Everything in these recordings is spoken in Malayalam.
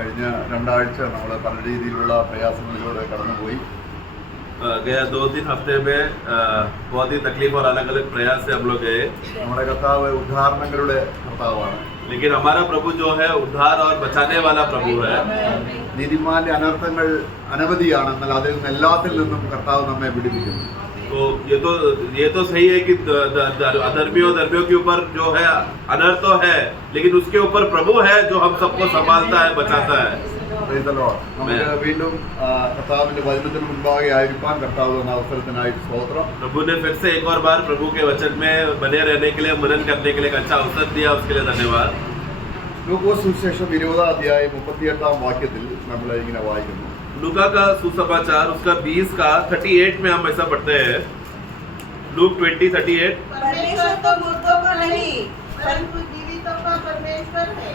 കഴിഞ്ഞ രണ്ടാഴ്ച നമ്മൾ പല രീതിയിലുള്ള പ്രയാസങ്ങളിലൂടെ കടന്നുപോയി. गया 2-3 हफ्ते में बहुत ही तकलीफ और अलग अलग प्रयास से हम लोग गए. നമ്മുടെ കർത്താവ് ഉദ്ധാരണങ്ങളുടെ കർത്താവാണ്. लेकिन हमारा प्रभु जो है उद्धार और बचाने वाला प्रभु है. നീതിമാന്റെ അനർത്ഥങ്ങൾ അനവധിയാണ്, എന്നാൽ അതിൽ നിന്ന് എല്ലാത്തിൽ നിന്നും കർത്താവ് നമ്മെ വിടുവിക്കുന്നു. तो ये तो सही है कि अधर्मियों के ऊपर जो है अनर्थ तो है, लेकिन उसके ऊपर प्रभु है जो हम सबको संभालता है, बचाता है. നമുക്ക് വീണ്ടും കർത്താവിന്റെ വചനത്തിന് മുൻപാകെ ആയിരിക്കാൻ കർത്താവ് എന്ന അവസരത്തിനായി സ്തോത്രം. प्रभु ने फिर से एक और बार प्रभु के वचन में बने रहने के लिए, मनन करने के लिए एक अच्छा अवसर दिया, उसके लिए धन्यवाद. ലൂക്കോസ് സുവിശേഷം 20 അധ്യായം 38 വാക്യത്തിൽ നമ്മൾ ഇങ്ങനെ വായിക്കുന്നു. लूका का सुसमाचार उसका 20 का 38 में हम ऐसा पढ़ते हैं. लूक 20:38. परमेश्वर तो मुर्दों का नहीं परंतु जीवितों का परमेश्वर है,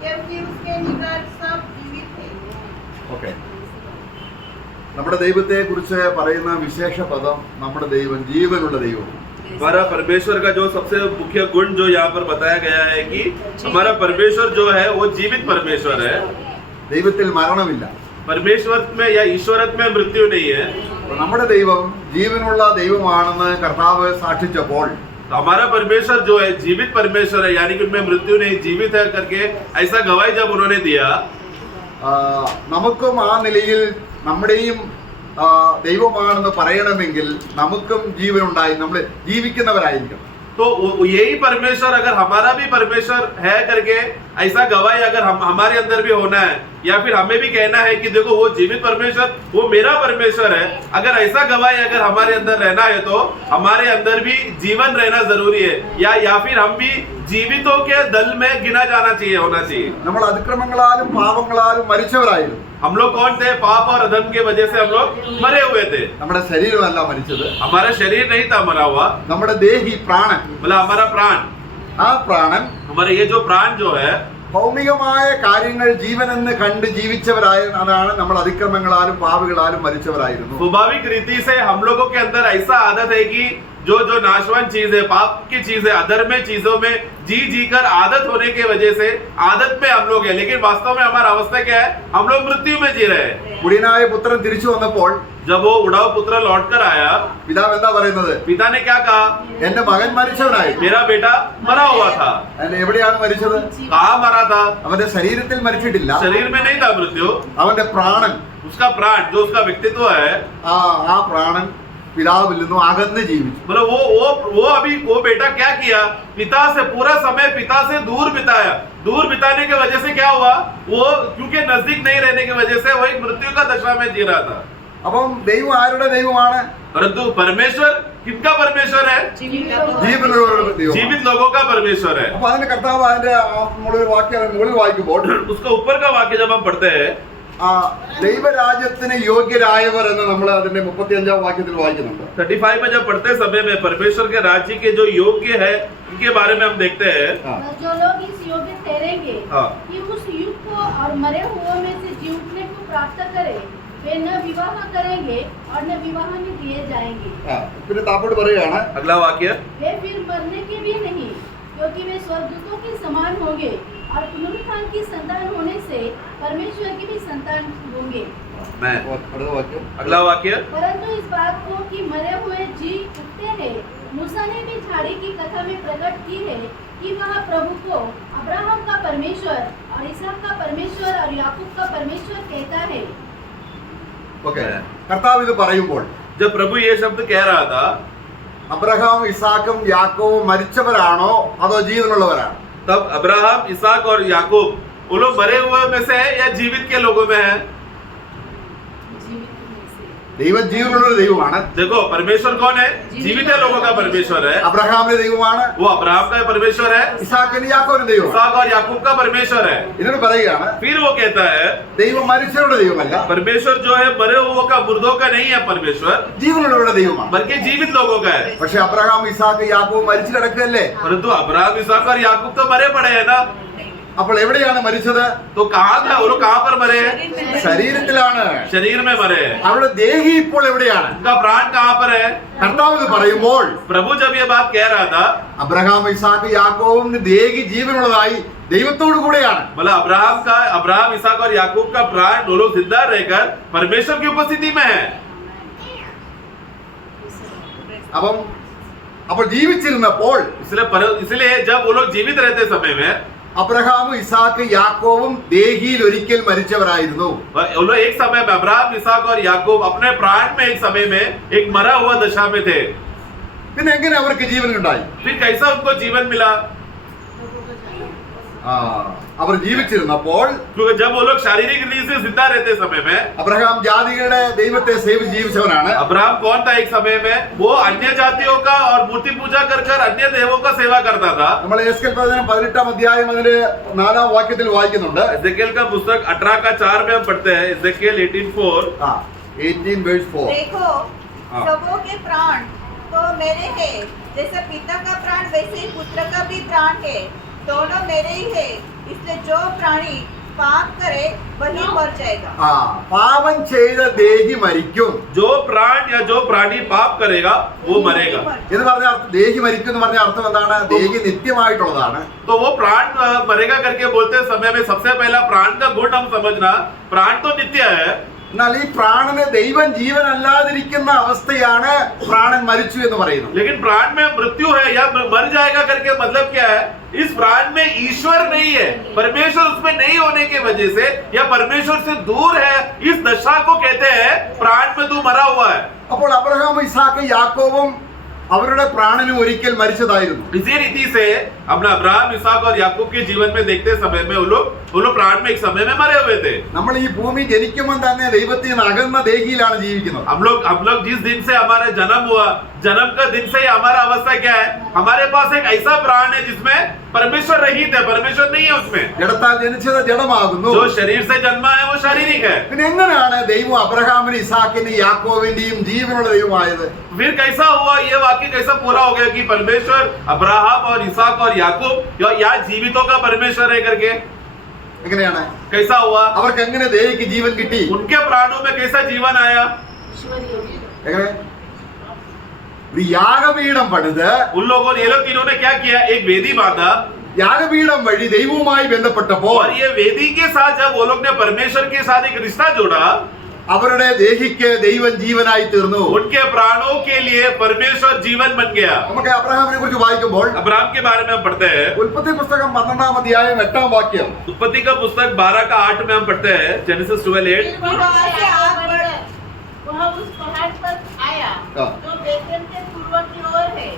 क्योंकि उसके निकट सब जीवित है. ഓക്കെ, നമ്മുടെ ദൈവത്തെ കുറിച്ച് പറയുന്ന വിശേഷ പദം നമ്മുടെ ദൈവം ജീവനുള്ള ദൈവം. हमारा परमेश्वर का जो सबसे मुख्य गुण जो यहाँ पर बताया गया है कि हमारा परमेश्वर जो है वो जीवित परमेश्वर है. ദൈവത്തിൽ മരണമില്ല. परमेश्वर में या ईश्वरत में मृत्यु नहीं है. നമ്മുടെ ദൈവം ജീവനുള്ള ദൈവമാണെന്ന് കർത്താവ് സാക്ഷിച്ചപ്പോൾ हमारा परमेश्वर जो है जीवित परमेश्वर है, यानी कि उनमें मृत्यु नहीं, जीवित है करके ऐसा गवाही जब उन्होंने दिया, നമുക്കും ആ നിലയിൽ നമ്മുടെയും ദൈവമാണെന്ന് പറയണമെങ്കിൽ നമുക്കും ജീവനുണ്ടായി നമ്മൾ ജീവിക്കുന്നവരായിരിക്കും. तो यही परमेश्वर अगर हमारा भी परमेश्वर है करके ऐसा गवाही अगर हमारे अंदर भी होना है, या फिर हमें भी कहना है कि देखो वो जीवित परमेश्वर वो मेरा परमेश्वर है, अगर ऐसा गवाही अगर हमारे अंदर रहना है तो हमारे अंदर भी जीवन रहना जरूरी है, या फिर हम भी जीवितों के दल में गिना जाना चाहिए, होना चाहिए. നമ്മൾ അതിക്രമങ്ങളാലും പാപങ്ങളാലും മരിച്ചവരായിരുന്നു. हम लोग कौन थे? पाप और अधर्म के वजह से हम लोग मरे हुए थे. നമ്മുടെ ശരീരമല്ല മരിച്ചത്, हमारा शरीर नहीं था मरा हुआ, നമ്മുടെ ദേഹി പ്രാണൻ. मतलब हमारा प्राण, ആ പ്രാണൻ हमारा ये जो प्राण जो है ഭൗമികമായ കാര്യങ്ങൾ ജീവനെന്ന് കണ്ട് ജീവിച്ചവരായ അതാണ് നമ്മൾ അതിക്രമങ്ങളാലും പാപികളാലും മരിച്ചവരായിരുന്നു. स्वाभाविक रीति से हम लोगों के अंदर ऐसा आदत है कि जो नाशवान चीज है, पाप की चीज है, अधर्म चीजों में जी कर आदत होने के वजह से आदत में हम लोग है, लेकिन वास्तव में हमारा अवस्था क्या है? हम लोग मृत्यु में जी रहे हैं. കുടിയനായ പുത്രൻ തിരിച്ചു വന്നപ്പോൾ जब वो उड़ाव पुत्र लौट कर आया, പിതാവ് എന്താ പറയുന്നത്? पिता ने क्या कहा? എന്റെ മകൻ മരിച്ചവനായി. मेरा बेटा मरा हुआ था. എവിടെയാണ് മരിച്ചത്? कहाँ मरा था? അവന്റെ ശരീരത്തിൽ മരിച്ചിട്ടില്ല, शरीर में नहीं था मृत्यु, അവന്റെ പ്രാണൻ, उसका प्राण जो उसका व्यक्तित्व है, ആ പ്രാണൻ പിതാവിൽ നിന്നും അകന്ന് ജീവിച്ചു. मतलब वो अभी वो बेटा क्या किया? पिता से पूरा समय पिता से दूर बिताया. दूर बिताने की वजह से क्या हुआ? वो क्योंकि नजदीक नहीं रहने की वजह से वो एक मृत्यु का दशा में जी रहा था. അപ്പം ദൈവം ആരുടെ ദൈവമാണ്? परंतु परमेश्वर किसका परमेश्वर है? ജീവനുള്ളവരുടെ ദൈവം, जीवित लोगों का परमेश्वर है. അപ്പൊ അതിന്റെ കർത്താവ് അതിന്റെ മുകളിൽ വായിക്കുമ്പോൾ उसका ऊपर का वाक्य जब हम पढ़ते हैं, ദൈവരാജ്യത്തിന് യോഗ്യരായവർ എന്ന് നമ്മൾ അതിന്റെ 35 വാക്യത്തിൽ വായിക്കുന്നുണ്ട്. 35 में जब पढ़ते समय में परमेश्वर के राज्य के जो योग्य है उनके बारे में हम देखते हैं. जो लोग इस योग्य ठहरेंगे हाँ. कि उस युग को और मरे हुओं में से जी उठने को प्राप्त करे, वे न विवाह करेंगे और न विवाह में दिए जाएंगे. പിന്നെ താപ്പോട്ട് പറയുകയാണ്, अगला वाक्य, वे फिर मरने के भी नहीं, क्योंकि वे स्वर्गदूतों के समान होंगे और पुनरुत्थान की संतान होने से परमेश्वर की भी संतान होंगे. मैं അടുത്ത വാക്യം, अगला वाक्य, परंतु इस बात को कि मरे हुए जी उठते हैं, मूसा ने भी झाड़ी की कथा में प्रकट की है कि वह प्रभु को अब्राहम का परमेश्वर और इसहाक का परमेश्वर और याकूब का परमेश्वर कहता है. ഓക്കെ, കർത്താവ് ഇത് പറയുമ്പോൾ जब प्रभु ये शब्द कह रहा था, അബ്രഹാം ഇസാക്കും യാക്കോവും മരിച്ചവരാണോ അതോ ജീവനുള്ളവരാണോ? तब अब्राहम, इसहाक और याकूब वो लोग मरे हुए में से है या जीवित के लोगों में है? ദൈവം ജീവനുള്ള ദൈവമാണ്. देखो परमेश्वर कौन है? जीवित लोगों का परमेश्वर है. അബ്രഹാമിന്റെ ദൈവമാണ്, वो अब्राहम का परमेश्वर है, ഇസാക്കിന് യാക്കോവിന്റെ ദൈവമാണ്. इसहाक और याकूब का परमेश्वर है. ഇതിനോട് പറയുകയാണ്, फिर वो कहता है ദൈവം മരിച്ചവരുടെ ദൈവമല്ല, परमेश्वर जो है मरे हुओं का, मुर्दों का नहीं है परमेश्वर, ജീവനുള്ളവരുടെ ദൈവമാണ്. बल्कि जीवित लोगों का है. പക്ഷെ അബ്രഹാം ഇസാക്ക് യാക്കോവ് മരിച്ചു കിടക്കുകയല്ലേ? परंतु अब्राहम, इसहाक और याकूब तो मरे पड़े हैं ना. അപ്പോൾ എവിടെയാണ് മരിച്ചത്? तो कहाँ था वो लोग? कहाँ पर मरे? ശരീരത്തിലാണ്. शरीर में मरे. അവരുടെ ദേഹി ഇപ്പോൾ എവിടെയാണ്? उनका प्राण कहाँ पर है? കർത്താവ് ഇത് പറയുമ്പോൾ प्रभु जब ये बात कह रहा था, അബ്രഹാം ഇസാക്ക് യാക്കോവിന് ദേഹി ജീവനുള്ളതായി ദൈവത്തോടു കൂടെയാണ്. मतलब अब्राहम इसहाक और याकूब का प्राण वो लोग जिंदा रहकर परमेश्वर की उपस्थिति में है. അപ്പോൾ ജീവിച്ചിരുന്നപ്പോൾ इसलिए जब वो लोग जीवित रहते समय में അബ്രഹാമും ഇസാക്ക് യാക്കോബും ദേഹിയിൽ ഒരിക്കൽ മരിച്ചവരായിരുന്നു. वो लोग एक समय में अब्राहम इसहाक और याकूब अपने प्राण में एक समय में एक मरा हुआ दशा में थे. പിന്നെ എങ്ങനെ അവർക്ക് ജീവൻ ഉണ്ടായി? फिर कैसा उनको जीवन मिला? അവർ ജീവിച്ചിരുന്നപ്പോൾ क्योंकि जब वो लोग शारीरिक रीति से जिंदा रहते समय में അബ്രഹാം ജാതികളുടെ ദൈവത്തെ സേവിച്ച് ജീവിച്ചവനാണ്. अब्राहम कौन था? एक समय में वो अन्य जातियों का और मूर्ति पूजा कर कर अन्य देवों का सेवा करता था. നമ്മൾ എസ്കേൽ 18 अध्याയം അതിന്റെ 4 വാക്യത്തിൽ വായിക്കുന്നുണ്ട്. एजेकियल का पुस्तक 18 का 4 में हम पढ़ते हैं. एजेकियल 18:4. 18 verse 4. देखो सबों के प्राण तो मेरे है, जैसे पिता का प्राण वैसे ही पुत्र का भी प्राण है, दोनों मेरे ही है, इसलिए जो प्राणी पाप करे वही मर जाएगा. പാപം ചെയ്ത ദേഹി മരിക്കും. जो प्राण या जो प्राणी पाप करेगा वो मरेगा. എന്ന് പറഞ്ഞ ദേഹി മരിക്കും എന്ന് പറഞ്ഞ അർത്ഥം എന്താണ്? ദേഹി നിത്യമായിട്ടുള്ളതാണ്. तो वो प्राण मरेगा करके बोलते समय में सबसे पहला प्राण का गुण हम समझना, प्राण तो नित्य है. എന്നാൽ ഈ പ്രാണന് ദൈവം ജീവനല്ലാതിരിക്കുന്ന അവസ്ഥയാണ് പ്രാണൻ മരിച്ചു എന്ന് പറയുന്നത്. लेकिन प्राण में मृत्यु है या मर जाएगा करके मतलब क्या है? इस प्राण में ईश्वर नहीं है, परमेश्वर उसमें नहीं होने की वजह से या परमेश्वर से दूर है, इस दशा को कहते हैं प्राण में तू मरा हुआ है. അപ്പോൾ അബ്രഹാം ഇസാക്ക് യാക്കോബും അവരുടെ പ്രാണനും ഒരിക്കൽ മരിച്ചതായിരുന്നു. इसी रीति से अपना अब्राहम इसहाक और याकूब के जीवन में देखते समय में वो लोग प्राण में एक समय में मरे हुए थे. നമ്മൾ ഈ ഭൂമി ജനിക്കുമ്പോൾ തന്നെ ദൈവത്തിൽ നിന്ന് അകന്ന ദേഹിയിലാണ് ജീവിക്കുന്നത്. हम लोग जिस दिन से हमारे जन्म हुआ, जन्म का दिन से ही हमारा अवस्था क्या है? हमारे पास एक ऐसा प्राण है जिसमें परमेश्वर रहित है, परमेश्वर नहीं है उसमें. ജഡത്താൽ ജനിച്ചത് ജഡമാകുന്നു. जो शरीर से जन्मा है वो शारीरिक है. പിന്നെ എങ്ങനെയാണ് ദൈവം അബ്രഹാമിനും ഇസാക്കിന്റെയും യാക്കോബിന്റെയും ജീവനുള്ള ദൈവമായത്? फिर कैसा हुआ? ये वाक्य कैसा पूरा हो गया कि परमेश्वर अब्राहम और इसहाक और याकूब या जीवितों का परमेश्वर है करके? എങ്ങനെയാണ്? कैसा हुआ? അവർക്ക് എങ്ങനെ ദേഹിക്ക് ജീവൻ കിട്ടി? उनके प्राणों में कैसा जीवन आया? എങ്ങനെ? ഒരു യാഗപീഠം പണിത് उन लोगों ने, ये लोग तीनों ने क्या किया? एक वेदी बांधा. യാഗപീഠം വഴി ദൈവവുമായി ബന്ധപ്പെട്ടപ്പോൾ और ये वेदी के साथ जब वो लोग ने परमेश्वर के साथ एक रिश्ता जोड़ा, അവരുടെ ദേഹിക്ക് ദൈവം ജീവനായി തീർന്നു. उनके प्राणों के लिए परमेश्वर जीवन बन गया. നമുക്ക് അബ്രഹാമിനെ കുറിച്ച് വായിക്കുമ്പോൾ अब्राहम के बारे में हम पढ़ते हैं. ഉൽപ്പത്തി പുസ്തകം 12 अध्याയം 8 वाक्യം. उत्पत्ति का पुस्तक 12 का 8 में हम पढ़ते हैं. जेनेसिस 12:8. वहाँ से आग बढ़ वह उस पहाड़ पर आया जो बेतेल के पूर्व की ओर है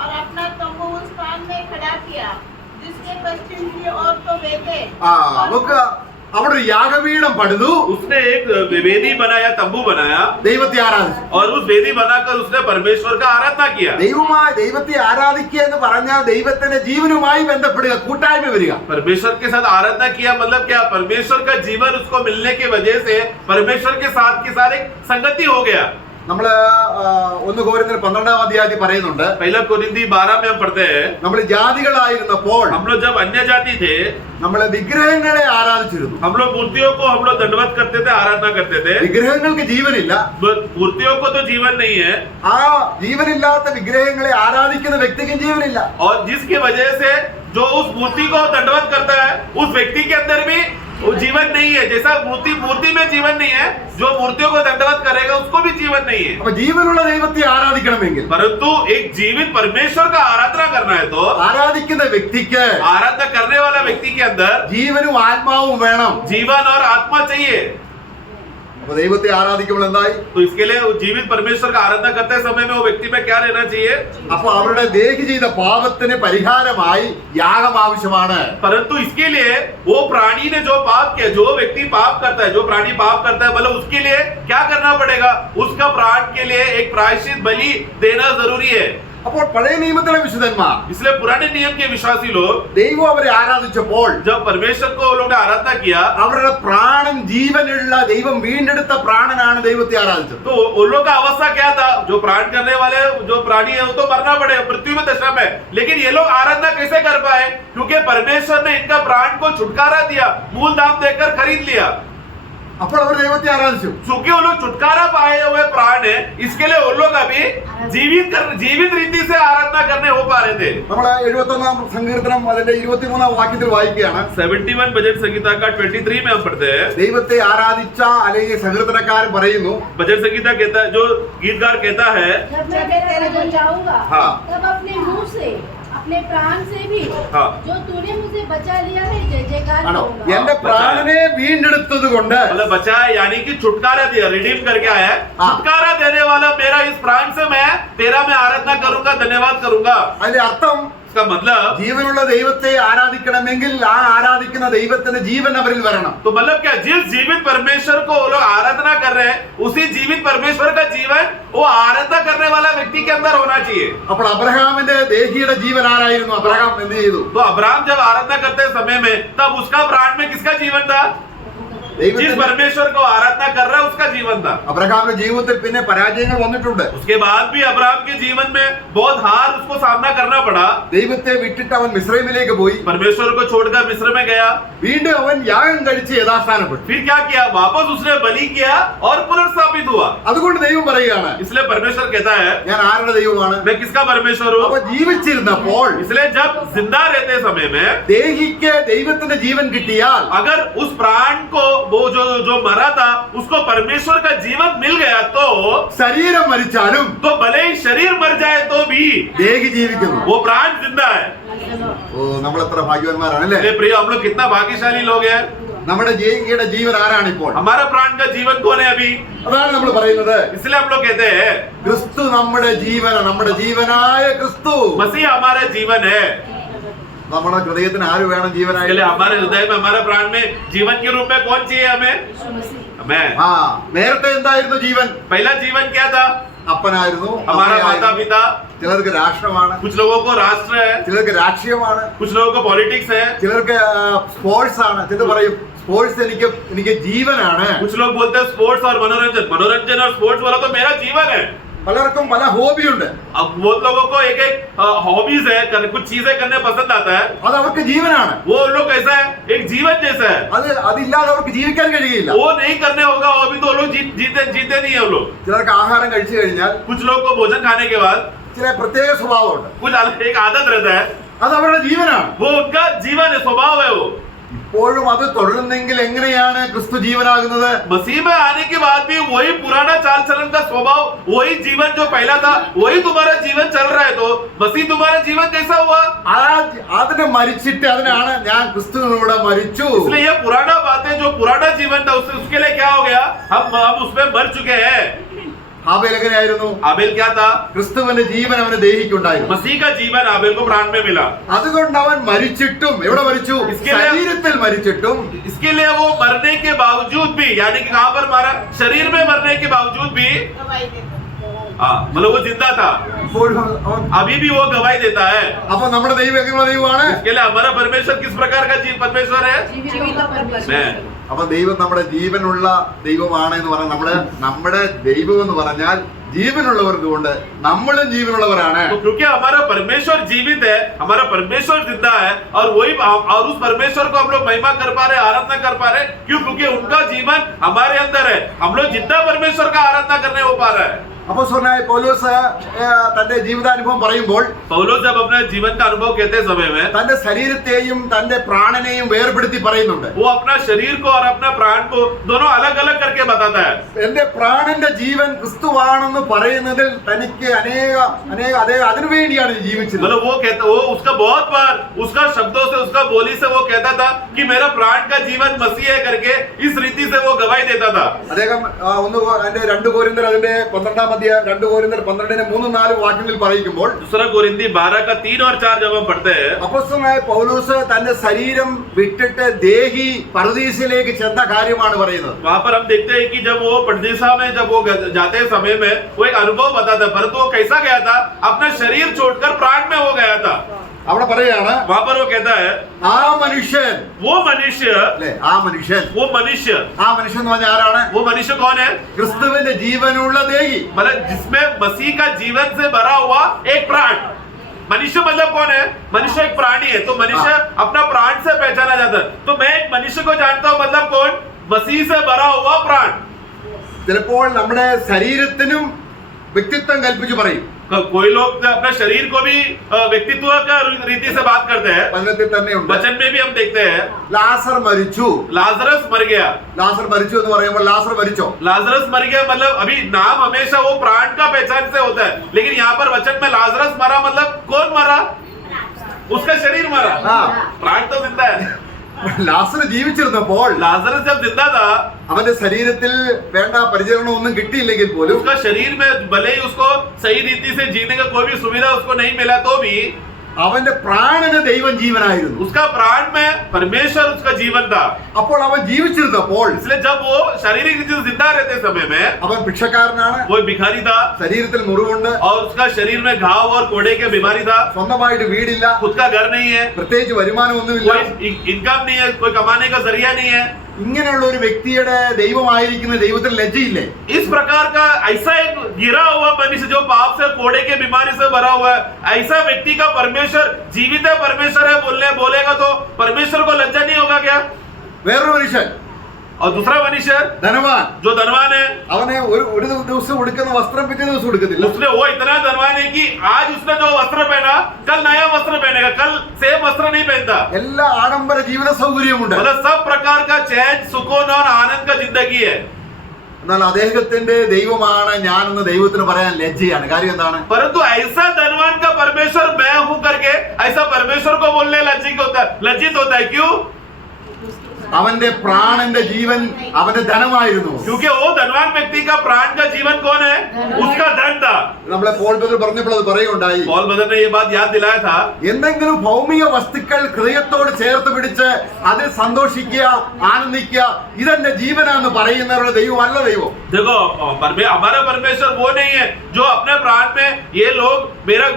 और अपना तंबू उस स्थान में खड़ा किया जिसके पश्चिम की ओर तो बेतेल നമുക്ക് അവിടെ ഒരു യാഗപീഠം പണിതു. उसने एक वेदी बनाया, तंबू बनाया ദൈവത്തെ ആരാധിച്ചു. और उस वेदी बनाकर उसने परमेश्वर का आराधना किया. ദൈവത്തെ ആരാധിക്കുക എന്ന് പറഞ്ഞാൽ ദൈവത്തിന്റെ ജീവനുമായി ബന്ധപ്പെടുക, കൂട്ടായ്മ വരിക. परमेश्वर के साथ आराधना किया मतलब क्या? परमेश्वर का जीवन उसको मिलने की वजह से परमेश्वर के साथ एक संगति हो गया. നമ്മള് 1 കൊരിന്ത്യർ 12 अध्याയത്തിൽ പറയുന്നുണ്ട്, पहला कोरिन्थी 12 में हम पढ़ते हैं, നമ്മൾ ജാതികളായിരുന്നപ്പോൾ हम लोग जब अन्य जाति थे, നമ്മൾ വിഗ്രഹങ്ങളെ ആരാധിച്ചിരുന്നു. हम लोग मूर्तियों को हम लोग दंडवत करते थे, आराधना करते थे. വിഗ്രഹങ്ങൾക്ക് ജീവനില്ല. मूर्तियों को तो जीवन नहीं है ആ ജീവനില്ലാത്ത വിഗ്രഹങ്ങളെ ആരാധിക്കുന്ന വ്യക്തിക്കും ജീവനില്ല. और जिसकी वजह से जो उस मूर्ति को दंडवत करता है उस व्यक्ति के अंदर भी वो जीवन नहीं है. जैसा मूर्ति में जीवन नहीं है, जो मूर्तियों को दंडवत करेगा उसको भी जीवन नहीं है. അപ്പൊ ജീവനുള്ള ദൈവത്തെ ആരാധിക്കണമെങ്കിൽ परंतु एक जीवित परमेश्वर का आराधना करना है तो ആരാധിക്കുന്ന വ്യക്തിക്ക് आराधना करने वाला व्यक्ति के अंदर ജീവനും ആത്മാവും വേണം. जीवन और आत्मा चाहिए. അപ്പൊ ദൈവത്തെ ആരാധിക്കുമ്പോൾ എന്തായി? तो इसके लिए वो जीवित परमेश्वर का आराधना करते समय में वो व्यक्ति में क्या रहना चाहिए? അപ്പൊ അവരുടെ ദേഹി ചെയ്ത പാപത്തിന് പരിഹാരമായി യാഗം ആവശ്യമാണ്. परंतु इसके लिए वो प्राणी ने जो पाप किया, जो व्यक्ति पाप करता है, जो प्राणी पाप करता है, मतलब उसके लिए क्या करना पड़ेगा? उसका प्राण के लिए एक प्रायश्चित बलि देना जरूरी है. അപ്പോൾ പഴയ നിയമത്തിലെ വിശുദ്ധന്മാർ इसलिए पुराने नियम के विश्वासी लोग ദൈവം അവരെ ആരാധിച്ചപ്പോൾ जब परमेश्वर को लोगों ने आराधना किया അവരുടെ പ്രാണൻ ജീവനുള്ള ദൈവം വീണ്ടെടുത്ത പ്രാണനാണ് ദൈവത്തെ ആരാധിച്ചത്. तो उन लोग का अवस्था क्या था? जो प्राण करने वाले जो प्राणी है वो तो मरना पड़ेगा, मृत्यु में दशा में. लेकिन ये लोग आराधना कैसे कर पाए? क्योंकि परमेश्वर ने इनका प्राण को छुटकारा दिया, मूल दाम देकर खरीद लिया. അപ്പോൾ അവർ ദൈവത്തെ ആരാധിച്ചു. चूंकि वो लोग छुटकारा पाए हुए प्राण है, इसके लिए वो लोग अभी जीवित रीति से आराधना करने हो पा रहे थे. നമ്മൾ 71-ാം സങ്കീർത്തനം അതിന്റെ 23-ാം വാക്യത്തിൽ വായിക്കുകയാണ്. 71 भजन संहिता का 23 में हम पढ़ते हैं. ദൈവത്തെ ആരാധിച്ച അല്ലെങ്കിൽ സങ്കീർത്തനക്കാരൻ പറയുന്നു, भजन संहिता कहता है, जो गीतकार कहता है, जब मैं तेरे भजन गाऊंगा हाँ। तब अपने मुंह से अपने प्राण से भी हाँ। जो तूने मुझे बचा लिया है जय जयकार ആണോ, करूंगा. എന്റെ പ്രാണനെ വീണ്ടെടുത്തത് കൊണ്ട് मतलब बचा है यानी कि छुटकारा दिया, रिडीम करके आया है. हाँ। छुटकारा देने वाला मेरा इस प्राण से मैं तेरा मैं आराधना करूंगा, धन्यवाद करूंगा. അതിന്റെ അർത്ഥം इसका मतलब ജീവനുള്ള ദൈവത്തെ ആരാധിക്കണമെങ്കിൽ ആ ആരാധിക്കുന്ന ദൈവത്തിന്റെ ജീവൻ അവരിൽ വരണം. तो मतलब क्या, जिस जीवित परमेश्वर को वो लोग आराधना कर रहे हैं, उसी जीवित परमेश्वर का जीवन वो आराधना करने वाला व्यक्ति के अंदर होना चाहिए. അപ്പോൾ അബ്രഹാമിന്റെ ദേഹിയുടെ ജീവൻ ആരായിരുന്നു? അബ്രഹാം എന്ത് ചെയ്തു? तो अब्राहम जब आराधना करते समय में, तब उसका प्राण में किसका जीवन था? जिस ദൈവത്തിന്റെ परमेश्वर को आराधना कर रहा है उसका जीवन था. അബ്രഹാമിന്റെ ജീവിതത്തിൽ പിന്നെ പരാജയങ്ങൾ വന്നിട്ടുണ്ട്. उसके बाद भी अब्राहम के जीवन में बहुत हार उसको सामना करना पड़ा. ദൈവത്തെ വിട്ടിട്ട് അവൻ മിസ്രൈമിലേക്ക് പോയി. परमेश्वर को छोड़कर मिस्र में गया. വീണ്ടും അവൻ യാഗം കഴിച്ച് യഥാസ്ഥാനപ്പെട്ടു. फिर क्या किया? वापस उसने बलि किया और पुनर्स्थापित हुआ. അതുകൊണ്ട് ദൈവം പറയുകയാണ്, इसलिए परमेश्वर कहता है, ഞാൻ ആരുടെ ദൈവമാണ്? मैं किसका परमेश्वर അപ്പൊ हूँ? ജീവിച്ചിരുന്നപ്പോൾ इसलिए जब जिंदा रहते समय में ദേഹിക്ക് ദൈവത്തിന്റെ ജീവൻ കിട്ടിയാൽ अगर उस प्राण को वो जो मरा था उसको परमेश्वर का जीवन मिल गया, तो ശരീരം മരിച്ചാലും भले ही शरीर मर जाए तो भी ദേഹി ജീവിക്കുന്നു. वो प्राण जिंदा है. ഓ, നമ്മൾ എത്ര ഭാഗ്യവാന്മാരാണ് അല്ലേ? इसलिए प्रिय, हम लोग कितना भाग्यशाली लोग हैं. നമ്മുടെ ദേഹിയുടെ ജീവൻ ആരാണിപ്പോൾ? हमारा प्राण का जीवन कौन है अभी? അതാണ് നമ്മൾ പറയുന്നത്, इसलिए हम लोग कहते हैं ക്രിസ്തു നമ്മുടെ ജീവന, നമ്മുടെ ജീവനായ ക്രിസ്തു. मसीह हमारा जीवन है. നമ്മുടെ ഹൃദയത്തിന് ആര് വേണം इसके ജീവനായി? लिए हमारे हृदय में, हमारे प्राण में जीवन के रूप में कौन चाहिए हमें? यीशु मसीह. हमें. ആ, നേരത്തെ എന്തായിരുന്നു ജീവൻ? पहला जीवन क्या था? അപ്പനായിരുന്നു, हमारा माता അമ്മയായിരുന്നു. पिता. ചിലർക്ക് രാഷ്ട്രമാണ്, कुछ लोगों को राष्ट्र है, ചിലർക്ക് രാഷ്ട്രീയമാണ്, कुछ लोगों को पॉलिटिक्स है, ചിലർക്ക് സ്പോർട്സ് ആണ്. ചിലർ പറയും സ്പോർട്സ് എനിക്ക് ജീവനാണ്. कुछ लोग बोलते हैं स्पोर्ट्स और मनोरंजन और स्पोर्ट्स वाला तो मेरा जीवन है. പലർക്കും പല ഹോബിയുണ്ട്, अब बहुत लोगों को एक हॉबीज है, कुछ चीजें करने पसंद आता है. അത് അവർക്ക് ജീവനാണ്. वो लोग कैसा है? एक जीवन जैसा है. അതില്ലാതെ അവർക്ക് ജീവിക്കാൻ കഴിയില്ല. वो नहीं करने होगा हॉबी तो वो लोग जीते नहीं है वो लोग. ചിലർക്ക് ആഹാരം കഴിച്ചു കഴിഞ്ഞാൽ कुछ लोग को भोजन खाने के बाद ചില പ്രത്യേക സ്വഭാവമുണ്ട്, कुछ अलग एक आदत रहता है. അത് അവരുടെ ജീവനാണ്. वो उनका जीवन है, स्वभाव है वो. ഇപ്പോഴും അത് തുടരുന്നെങ്കിൽ എങ്ങനെയാണ് ക്രിസ്തു ജീവനാകുന്നത്? मसीह में आने के बाद भी वही पुराना चाल चलन का स्वभाव, वही जीवन जो पहला था, वही तुम्हारा जीवन चल रहा है, तो मसीह तुम्हारा जीवन कैसा हुआ? അതിന് മരിച്ചിട്ട് അതിനാണ് ഞാൻ ക്രിസ്തുവിനൂടെ മരിച്ചു. इसलिए ये पुराना बातें, जो पुराना जीवन था उसके लिए क्या हो गया? हम उसमें मर चुके हैं. ഹാബേൽ എങ്ങനെയായിരുന്നു? आबेल क्या था? ക്രിസ്തുവിന്റെ ജീവൻ അവന് ദേഹിക്കുണ്ടായിരുന്നു. मसीह का जीवन आबेल को प्राण में मिला. അതുകൊണ്ട് അവൻ മരിച്ചിട്ടും, എവിടെ മരിച്ചു? ശരീരത്തിൽ മരിച്ചിട്ടും. इसके लिए वो मरने के बावजूद भी, यानी कि कहां पर मारा? शरीर में मरने के बावजूद भी, गवाही देता है. हाँ, मतलब वो जिंदा था. ഇപ്പോഴും അവൻ. अभी भी वो गवाही देता है. അപ്പൊ നമ്മുടെ ദൈവം എങ്ങനെയുള്ള ദൈവമാണ്? इसके लिए हमारा परमेश्वर किस प्रकार का परमेश्वर है? जीवित का परमेश्वर. मैं. അപ്പൊ ദൈവം നമ്മുടെ ജീവനുള്ള ദൈവമാണ് എന്ന് പറഞ്ഞാൽ നമ്മുടെ ദൈവം എന്ന് പറഞ്ഞാൽ ജീവനുള്ളവർക്ക് കൊണ്ട് നമ്മളും ജീവനുള്ളവരാണ്. तो क्योंकि हमारा परमेश्वर जीवित है, हमारा परमेश्वर जिंदा है, और वही और उस परमेश्वर को हम लोग महिमा कर पा रहे, आराधना कर पा रहे. क्यों? क्योंकि उनका जीवन हमारे अंदर है. हम लोग जितना परमेश्वर का आराधना करने हो पा रहा है. അപ്പോസ്തലനായ പൗലോസ് തന്റെ ജീവിതാനുഭവം പറയുമ്പോൾ पौलुस जब अपने जीवन का अनुभव कहते समय में തന്റെ ശരീരത്തെയും തന്റെ പ്രാണനെയും വേർപെടുത്തി പറയുന്നുണ്ട്. वो अपना शरीर को और अपना प्राण को दोनों अलग अलग करके बताता है. എന്റെ പ്രാണന്റെ ജീവൻ ക്രിസ്തുവാണെന്ന് പറയുന്നതിൽ തനിക്ക് അതിനുവേണ്ടിയാണ് ജീവിച്ചത്. मतलब वो कहता, वो उसका बहुत बार उसका शब्दों से, उसका बोली से वो कहता था कि मेरा प्राण का जीवन मसीह है करके, इस रीति से वो गवाही देता था. അദ്ദേഹം അതിന്റെ 2 कोरिन्थियर അതിന്റെ 12-ാം അധ്യായം 2 कोरिन्थियर 12-4 വാക്യങ്ങളിൽ പറയുമ്പോൾ दूसरा कोरिन्थी 12 का 3 और 4 जब हम पढ़ते हैं, അപ്പോസ്തലനായ പൗലോസ് തന്റെ ശരീരം വിട്ടിട്ട് ദേഹി പരദീസിലേക്ക് ചെന്ന കാര്യമാണ് പറയുന്നത്. वहां पर हम देखते हैं कि जब वो परदेसा में जब वो जाते समय में वो एक अनुभव बताता, परंतु वो कैसा गया था? अपना शरीर छोड़कर प्राण में हो गया था. അവിടെ പറയാണ്, वहां पर वो कहता है ആ മനുഷ്യൻ, वो मनुष्य അല്ലേ, ആ മനുഷ്യൻ എന്ന് പറഞ്ഞാൽ ആരാണ്? वो मनुष्य कौन है? ക്രിസ്തുവിന്റെ ജീവനുള്ള ദേഹി. मतलब जिसमें मसीह का जीवन से भरा हुआ एक प्राण. मनुष्य मतलब कौन है? मनुष्य एक प्राणी है, तो मनुष्य अपना प्राण से पहचाना जाता है. तो मैं एक मनुष्य को जानता हूं, मतलब कौन? मसीह से भरा हुआ प्राण। ചിലപ്പോൾ നമ്മുടെ ശരീരത്തിനും വ്യക്തിത്വം കൽപ്പിച്ച് പറയും. कोई लोग अपने शरीर को भी व्यक्तित्व का रीति से बात करते हैं। വചനത്തിൽ തന്നെയുണ്ട്. वचन में भी हम देखते हैं ലാസർ മരിച്ചു. लाजरस मर गया। ലാസർ മരിച്ചു എന്ന് പറയുമ്പോൾ ലാസർ മരിച്ചോ? लाजरस मर गया मतलब अभी नाम हमेशा वो प्राण का पहचान से होता है, लेकिन यहाँ पर वचन में लाजरस मरा मतलब कौन मरा? उसका शरीर मरा, हाँ। प्राण तो जिंदा है। ലാസർ ജീവിച്ചിരുന്നപ്പോൾ लाजरस जब जिंदा था, അവന്റെ ശരീരത്തിൽ വേണ്ട പരിചരണം ഒന്നും കിട്ടിയില്ലെങ്കിൽ പോലും उसका शरीर में भले ही उसको सही रीति से जीने का कोई भी सुविधा उसको नहीं मिला तो भी അവന്റെ പ്രാണന് ദൈവം ജീവനായിരുന്നു. उसका प्राण में परमेश्वर उसका जीवन था। അപ്പോൾ അവൻ ജീവിച്ചിരുന്നപ്പോൾ इसलिए जब वो शारीरिक रीति से जिंदा रहते समय में അവൻ ഭിക്ഷക്കാരനാണ്, वो भिखारी था ശരീരത്തിൽ മുറിവുണ്ട്, और उसका शरीर में घाव और कोड़े के बीमारी था, സ്വന്തമായിട്ട് വീടില്ല, खुद का घर नहीं है, പ്രത്യേകിച്ച് വരുമാനമൊന്നുമില്ല. कोई इनकम नहीं है, कोई कमाने का जरिया नहीं है। ഇങ്ങനെയുള്ള ഒരു വ്യക്തിയുടെ ദൈവമായിരിക്കുന്ന ദൈവത്തിന് ലജ്ജയില്ലേ? इस प्रकार का ऐसा एक गिरा हुआ मनुष्य जो पाप से कोड़े के बीमारी से भरा हुआ है, ऐसा व्यक्ति का परमेश्वर जीवित है, परमेश्वर है बोलेगा तो परमेश्वर को लज्जा नहीं होगा क्या? വേറൊരു മനുഷ്യൻ और दूसरा मनुष्य ധനവാൻ, जो धनवान है, അവനെ ഒരു ദിവസം ഉടുക്കുന്ന വസ്ത്രം പിറ്റേ ദിവസം ഉടുക്കത്തില്ല. उसने वो इतना धनवान है कि आज उसने जो वस्त्र पहना कल नया वस्त्र पहनेगा, कल सेम वस्त्र नहीं पहनता। എല്ലാ ആഡംബര ജീവിത സൗകര്യമുണ്ട്. मतलब सब प्रकार का चैन, सुकून और आनंद का जिंदगी है, എന്നാൽ അദ്ദേഹത്തിന്റെ ദൈവമാണ് ഞാനെന്ന് ദൈവത്തിന് പറയാൻ ലജ്ജയാണ്. കാര്യം എന്താണ്? परंतु ऐसा धनवान का परमेश्वर मैं हूं करके ऐसा परमेश्वर को बोलने लज्जित होता है। क्यों? അവന്റെ പ്രാണന്റെ ജീവൻ അവന്റെ ധനമായിരുന്നു. क्योंकि वो धनवान व्यक्ति का प्राण का जीवन कौन है? उसका धन था। നമ്മളെ പോൾ ബദർ പറഞ്ഞപ്പോൾ അത് പറയുകയുണ്ടായി. पॉल बदर ने ये बात याद दिलाया था, എന്തെങ്കിലും ഭൗമിക വസ്തുക്കൾ ഹൃദയത്തോട് ചേർത്ത് പിടിച്ച് അതിൽ സന്തോഷിക്കുക, ആനന്ദിക്കുക, ഇതെന്റെ ജീവനാന്ന് പറയുന്നവരുടെ ദൈവമല്ല ദൈവം. देखो हमारा परमेश्वर वो नहीं है जो अपने प्राण में ये लोग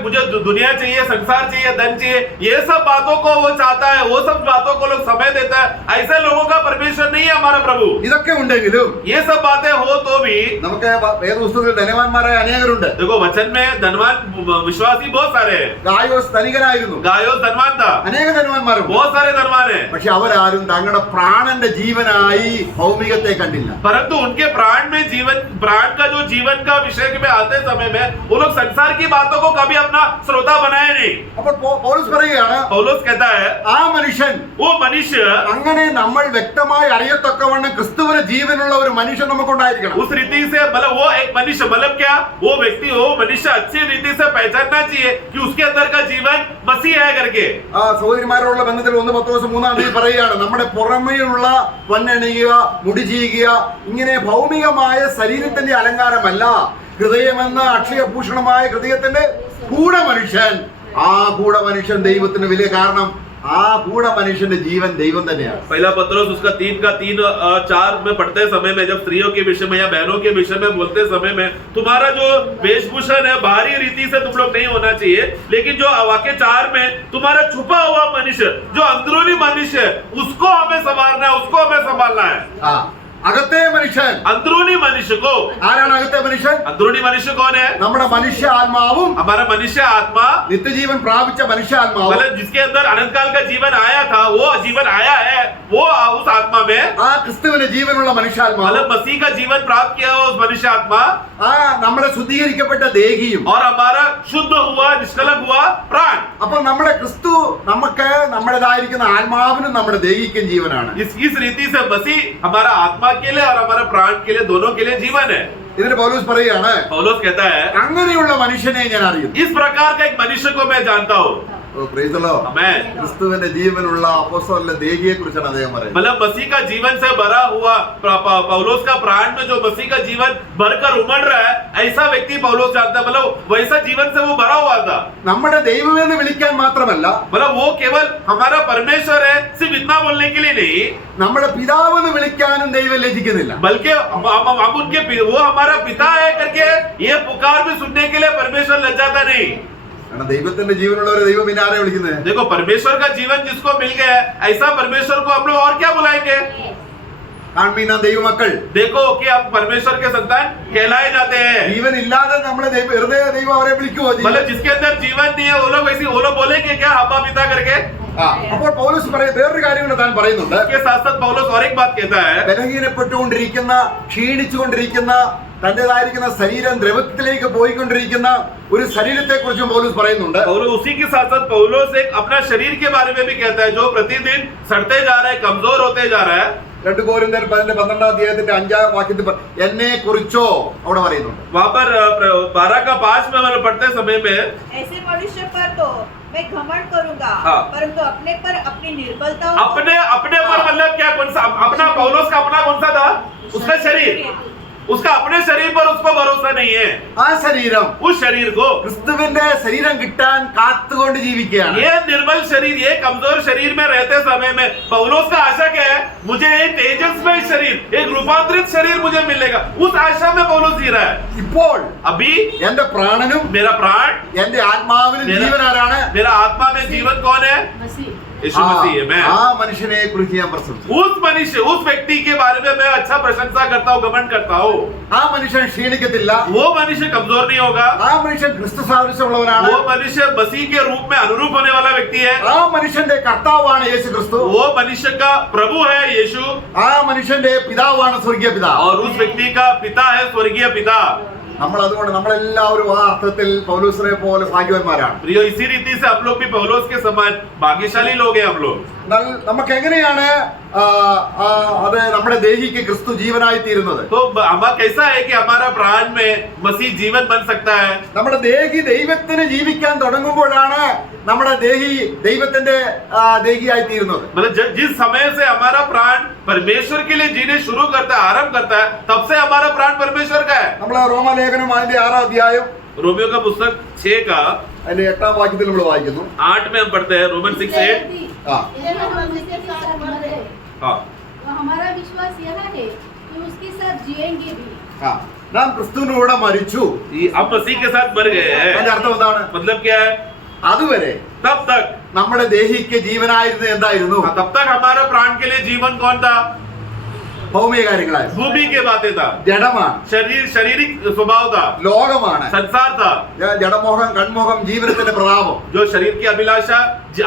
मुझे दुनिया चाहिए, संसार चाहिए, धन चाहिए, ये सब बातों को वो चाहता है, वो सब बातों को लोग समय देता है। ऐसे लोगों का परमेश्वर नहीं है हमारा प्रभु। ഇതൊക്കെ ഉണ്ടെങ്കിലും ये सब बातें हो तो भी നമുക്ക് വേദപുസ്തകത്തിൽ ധനവാന്മാരായ അനേകരുണ്ട്. देखो वचन में धनवान विश्वासी बहुत सारे हैं। ഗായോസ് ധനികനായിരുന്നു, गायोस धनवान था, അനേക ധനവാന്മാരും. बहुत सारे धनवान है, പക്ഷെ അവരാരും തങ്ങളുടെ പ്രാണന്റെ ജീവനായി ഭൗമികത്തെ കണ്ടില്ല. परंतु उनके प्राण में प्राण का जो जीवन का विषय में आते समय में वो लोग संसार की बातों को कभी अपना श्रोता बनाए नहीं। അപ്പോൾ പൗലോസ് പറയുകയാണ്, पौलुस कहता है ആ മനുഷ്യൻ वो मनुष्य അങ്ങനെ നമ്മൾ വ്യക്തമായി അറിയത്തക്കവണ്ണം ക്രിസ്തുവിന് ജീവനുള്ള ഒരു മനുഷ്യൻ നമുക്കുണ്ടായിരിക്കണം. उस रीति से मतलब वो एक मनुष्य मतलब क्या, वो व्यक्ति वो मनुष्य अच्छी रीति से पहचानना चाहिए कि उसके अंदर का जीवन मसीह है करके। ആ സഹോദരിമാരോടുള്ള ബന്ധത്തിൽ 1 പത്രോസ് 3 പറയുകയാണ്, നമ്മുടെ പുറമേയുള്ള പൊന്നണിയുക, മുടി ചീകുക, ഇങ്ങനെ ഭൗമികമായ ശരീരത്തിന്റെ അലങ്കാരമല്ല, ഹൃദയമെന്ന അക്ഷയഭൂഷണമായ ഹൃദയത്തിന്റെ ഗൂഢമനുഷ്യൻ. ആ ഗൂഢമനുഷ്യൻ ദൈവത്തിന് വലിയ കാരണം ആ ഗൂഢമനുഷ്യന്റെ ജീവൻ ദൈവം തന്നെയാണ്. पहला पत्रोस उसका 3:4 में पढ़ते समय में जब स्त्रियों के विषय में या बहनों के विषय में बोलते समय में तुम्हारा जो वेशभूषण है बाहरी रीति से तुम लोग नहीं होना चाहिए, लेकिन जो वाक्य 4 में तुम्हारा छुपा हुआ मनुष्य जो अंदरूनी मनुष्य है उसको हमें संवारना है, उसको हमें संभालना है। ആ അകത്തെ മനുഷ്യൻ, अंदरूनी मनुष्य को, ആരാണ് അകത്തെ മനുഷ്യൻ? अंदरूनी मनुष्य कौन है? നമ്മുടെ മനുഷ്യ ആത്മാവും हमारा मनुष्य आत्मा, നിത്യജീവൻ പ്രാപിച്ച മനുഷ്യാത്മാവും मतलब जिसके अंदर अनंत काल का जीवन आया था, वो जीवन आया है, वो उस आत्मा में ആ ക്രിസ്തുവിന് ജീവനുള്ള മനുഷ്യാത്മാവും मतलब मसीह का जीवन प्राप्त किया हुआ उस मनुष्य आत्मा ആ നമ്മുടെ ശുദ്ധീകരിക്കപ്പെട്ട ദേഹിയും. और हमारा शुद्ध हुआ निष्कलंक हुआ प्राण। അപ്പൊ നമ്മുടെ ക്രിസ്തു നമുക്ക് നമ്മുടേതായിരിക്കുന്ന ആത്മാവിനും നമ്മുടെ ദേഹിക്കും ജീവനാണ്. इस रीति से मसीह हमारा आत्मा के लिए और हमारा प्राण के लिए दोनों के लिए जीवन है। ഇതിന് പൗലോസ് പറയുകയാണ്, पौलुस कहता है അങ്ങനെയുള്ള മനുഷ്യനെ ഞാൻ അറിയുന്നു. इस प्रकार का एक मनुष्य को मैं जानता हूँ। Praise the lord. आमेन। ക്രിസ്തുവിന്റെ ജീവനുള്ള അപ്പോസ്തലന്റെ ദേഹിയെ കുറിച്ചാണ് അദ്ദേഹം പറയുന്നത്. मतलब मसीह का जीवन से भरा हुआ पौलुस का प्राण में जो मसीह का जीवन भरकर उमड़ रहा है ऐसा व्यक्ति पौलुस जानता है, मतलब वैसा जीवन से वो भरा हुआ था। നമ്മുടെ ദൈവമെന്ന് വിളിക്കാൻ മാത്രമല്ല, मतलब वो केवल हमारा परमेश्वर है सिर्फ इतना बोलने के लिए नहीं, നമ്മുടെ പിതാവെന്ന് വിളിക്കാനും ദൈവം ലജ്ജിക്കുന്നില്ല. बल्कि हम उनके वो हमारा पिता है करके ये पुकार भी सुनने के लिए परमेश्वर लज्जाता नहीं। കാരണം ദൈവത്തിന്റെ ജീവനുള്ളവരെ ദൈവം പിന്നെ ആരെ വിളിക്കുന്നത്? देखो परमेश्वर का जीवन जिसको मिल गया है ऐसा परमेश्वर को हम लोग और क्या बुलाएंगे? കാൺമീന ദൈവമക്കൾ. देखो कि हम परमेश्वर के संतान कहलाए जाते हैं। ജീവൻ ഇല്ലാതെ നമ്മളെ വെറുതെ ദൈവം അവരെ വിളിക്കുവോ? मतलब जिसके अंदर जीवन नहीं है वो लोग बोलेंगे क्या अब्बा पिता करके? അപ്പോൾ പൗലോസ് വേറൊരു കാര്യം കൂടെ താൻ പറയുന്നുണ്ട്. इसके साथ साथ पौलुस और एक बात कहता है, ബലഹീനപ്പെട്ടുകൊണ്ടിരിക്കുന്ന, ക്ഷീണിച്ചുകൊണ്ടിരിക്കുന്ന, തന്റേതായിരിക്കുന്ന ശരീരം ദ്രവത്തിലേക്ക് പോയിക്കൊണ്ടിരിക്കുന്ന ഒരു ശരീരത്തെ കുറിച്ചും പൗലോസ് പറയുന്നുണ്ട്. और उसी के साथ साथ पौलुस एक अपना शरीर के बारे में भी कहता है जो प्रतिदिन सड़ते जा रहा है, कमजोर होते जा रहा है. 2 कोरिन्ത്യർ 12-5 വാക്യത്തിൽ എന്നെ കുറിച്ചോ അവിടെ പറയുന്നുണ്ട്. वहां पर 12:5 में हम पढ़ते समय में ऐसे मनुष्य पर तो मैं घमंड करूंगा, हाँ। परंतु अपने पर अपनी निर्बलता अपने पर मतलब क्या, कौन सा अपना, पौलुस का अपना कौन सा था? उसका शरीर, उसका अपने शरीर पर उसको भरोसा नहीं है. ആ ശരീരം उस शरीर को, ക്രിസ്തുവിന്റെ ശരീരം കിട്ടാൻ കാത്തുകൊണ്ട് ജീവിക്കുകയാണ്. ये निर्बल शरीर, ये कमजोर शरीर में रहते समय में पौलुस का आशा क्या है? मुझे एक तेजस्मय शरीर, एक रूपांतरित शरीर मुझे मिलेगा. उस आशा में पौलुस जी रहा है. ഇപ്പോൾ अभी എന്റെ പ്രാണനും मेरा प्राण, എന്റെ ആത്മാവിനും ജീവൻ ആരാണ്? मेरा आत्मा में जीवन कौन है? मसीह यीशु मसीह है. मैं ആ മനുഷ്യനെ കുറിച്ച് ഞാൻ പ്രശംസിക്കുന്നു. उस मनुष्य, उस व्यक्ति के बारे में मैं अच्छा प्रशंसा करता हूँ, घमंड करता हूँ. ആ മനുഷ്യൻ ക്ഷീണിക്കത്തില്ല. वो मनुष्य कमजोर नहीं होगा. ആ മനുഷ്യൻ ക്രിസ്തു സാദൃശ്യമുള്ളവനാണ്. वो मनुष्य मसीह के रूप में अनुरूप होने वाला व्यक्ति है. ആ മനുഷ്യന്റെ കർത്താവാണ് യേശു ക്രിസ്തു. वो मनुष्य का प्रभु है यीशु. ആ മനുഷ്യന്റെ പിതാവാണ് സ്വർഗീയ പിതാവ്. और उस व्यक्ति का पिता है स्वर्गीय पिता. നമ്മൾ അതുകൊണ്ട് നമ്മളെല്ലാവരും ആ അർത്ഥത്തിൽ പൗലോസിനെ പോലെ ഭാഗ്യവാന്മാരാണ്. प्रियो, इसी रीति से हम लोग भी पौलुस के समान भाग्यशाली लोग हैं हम लोग. എന്നാൽ നമുക്ക് എങ്ങനെയാണ് അത് നമ്മുടെ ദേഹിക്ക് ക്രിസ്തു ജീവനായി തീരുന്നത്? तो हमारा कैसा है कि हमारा प्राण में मसीह जीवन बन सकता है? നമ്മുടെ ദേഹി ദൈവത്തിന് ജീവിക്കാൻ തുടങ്ങുമ്പോഴാണ് നമ്മുടെ ദേഹി ദൈവത്തിന്റെ ദേഹിയായി തീരുന്നത്. मतलब जिस समय से हमारा प्राण परमेश्वर के लिए जीने शुरू करता है, आरंभ करता है, तब से हमारा प्राण परमेश्वर का है. നമ്മൾ റോമാലേഖനം അതിന്റെ 6-ാം അധ്യായം रोमियो का पुस्तक 6 का അതിന്റെ 8-ാം വാക്യത്തിൽ നമ്മൾ വായിക്കുന്നു. 8 में हम पढ़ते हैं, रोमन 6:8. हाँ। यदि हम उसके साथ मरे हाँ, तो हमारा विश्वास यह है कि उसके साथ जिएंगे भी. നാം ക്രിസ്തുവിനൂടെ മരിച്ചു. ये अब मसीह के साथ मर गए അതിന്റെ हैं. അർത്ഥം എന്താണ്? मतलब क्या है? അതുവരെ तब तक, നമ്മുടെ ദേഹിക്ക് ജീവനായിരുന്നത് എന്തായിരുന്നു? तब तक हमारा प्राण के लिए जीवन कौन था? ഭൗമിക കാര്യങ്ങളായിരുന്നു. भूमि के बातें था, ജഡമാണ്, शारीरिक स्वभाव था, ലോകമാണ്. संसार था, ജഡമോഹം, കൺമോഹം, ജീവിതത്തിന്റെ പ്രതാപം, जो शरीर की अभिलाषा,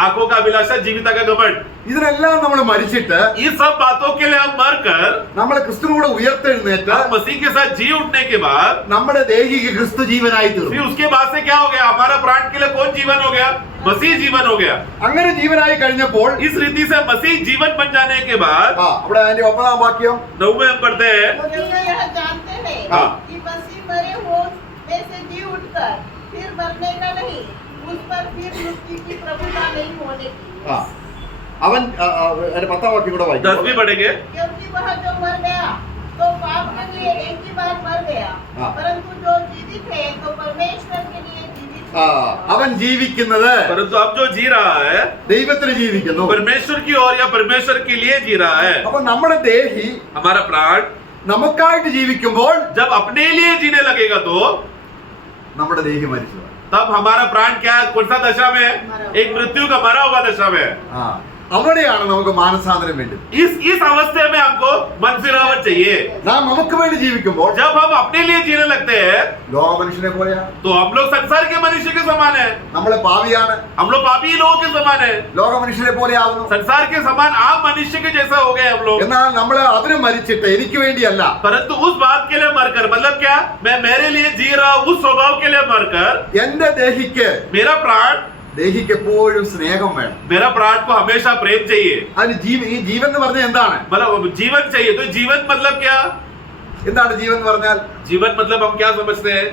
आंखों का अभिलाषा, जीविता का घमंड. ഇതിനെല്ലാം നമ്മൾ മരിച്ചിട്ട് इन सब बातों के लिए हम मरकर നമ്മൾ ക്രിസ്തുവിനൂടെ ഉയർത്തെഴുന്നേറ്റ് हम मसीह के साथ जी उठने के बाद നമ്മുടെ ദേഹിക്ക് ക്രിസ്തു ജീവനായി फिर തീർന്നു. उसके बाद से क्या हो गया? हमारा प्राण के लिए कौन जीवन हो गया? मसीह जीवन हो गया. അങ്ങനെ ജീവനായി കഴിഞ്ഞപ്പോൾ इस रीति से मसीह जीवन बन जाने के बाद അവിടെ അതിന്റെ 9-ാം വാക്യം 9 में हम पढ़ते हैं, क्योंकि यह जानते हैं हाँ। कि मसीह मरे हुओं में से जी उठकर फिर मरने का नहीं, उस पर फिर मृत्यु की प्रभुता नहीं होने की. അവൻ അതിന്റെ 10-ാം വാക്യം കൂടെ 10 വായിക്കും. भी पढ़ेंगे. क्योंकि वह जो मर गया तो पाप के लिए एक ही बार मर गया, हाँ। परंतु जो जीवित है तो परमेश्वर के लिए जीवित है. അവൻ ജീവിക്കുന്നത് परंतु अब जो जी रहा है ദൈവത്തിന് ജീവിക്കുന്നു. परमेश्वर की ओर या परमेश्वर के लिए जी रहा है. അപ്പൊ നമ്മുടെ ദേഹി हमारा प्राण നമുക്കായിട്ട് ജീവിക്കുമ്പോൾ जब अपने लिए जीने लगेगा तो നമ്മുടെ ദേഹി മരിച്ചു. तब हमारा प्राण क्या है? कौन सा दशा में है? एक मृत्यु का मरा हुआ दशा में है. അവിടെയാണ് നമുക്ക് മാനസാന്തരം വേണ്ടത്. इस अवस्थे में हमको मन फिरावट चाहिए. നാം നമുക്ക് വേണ്ടി ജീവിക്കുമ്പോൾ जब हम अपने लिए जीने लगते हैं ലോക മനുഷ്യനെ പോലെയാണ്. तो हम लोग संसार के मनुष्य के समान है. നമ്മള് പാപിയാണ്. हम लोग पापी लोगों के समान है. ലോക മനുഷ്യനെ പോലെ ആവുന്നു. संसार के समान आप मनुष्य के जैसा हो गए हम लोग. എന്നാൽ നമ്മൾ അതിന് മരിച്ചിട്ട് എനിക്ക് വേണ്ടിയല്ല, परंतु उस बात के लिए मरकर, मतलब क्या? मैं मेरे लिए जी रहा हूं, उस स्वभाव के लिए मरकर എന്റെ ദേഹിക്ക് मेरा प्राण, ദേഹിക്ക് എപ്പോഴും സ്നേഹം വേണം. मेरा प्राण को हमेशा प्रेम चाहिए. അതിന് ഈ ജീവൻ എന്ന് പറഞ്ഞാൽ എന്താണ്? मतलब जीवन चाहिए. तो जीवन मतलब क्या? എന്താണ് ജീവൻ എന്ന് പറഞ്ഞാൽ? जीवन मतलब हम क्या समझते हैं?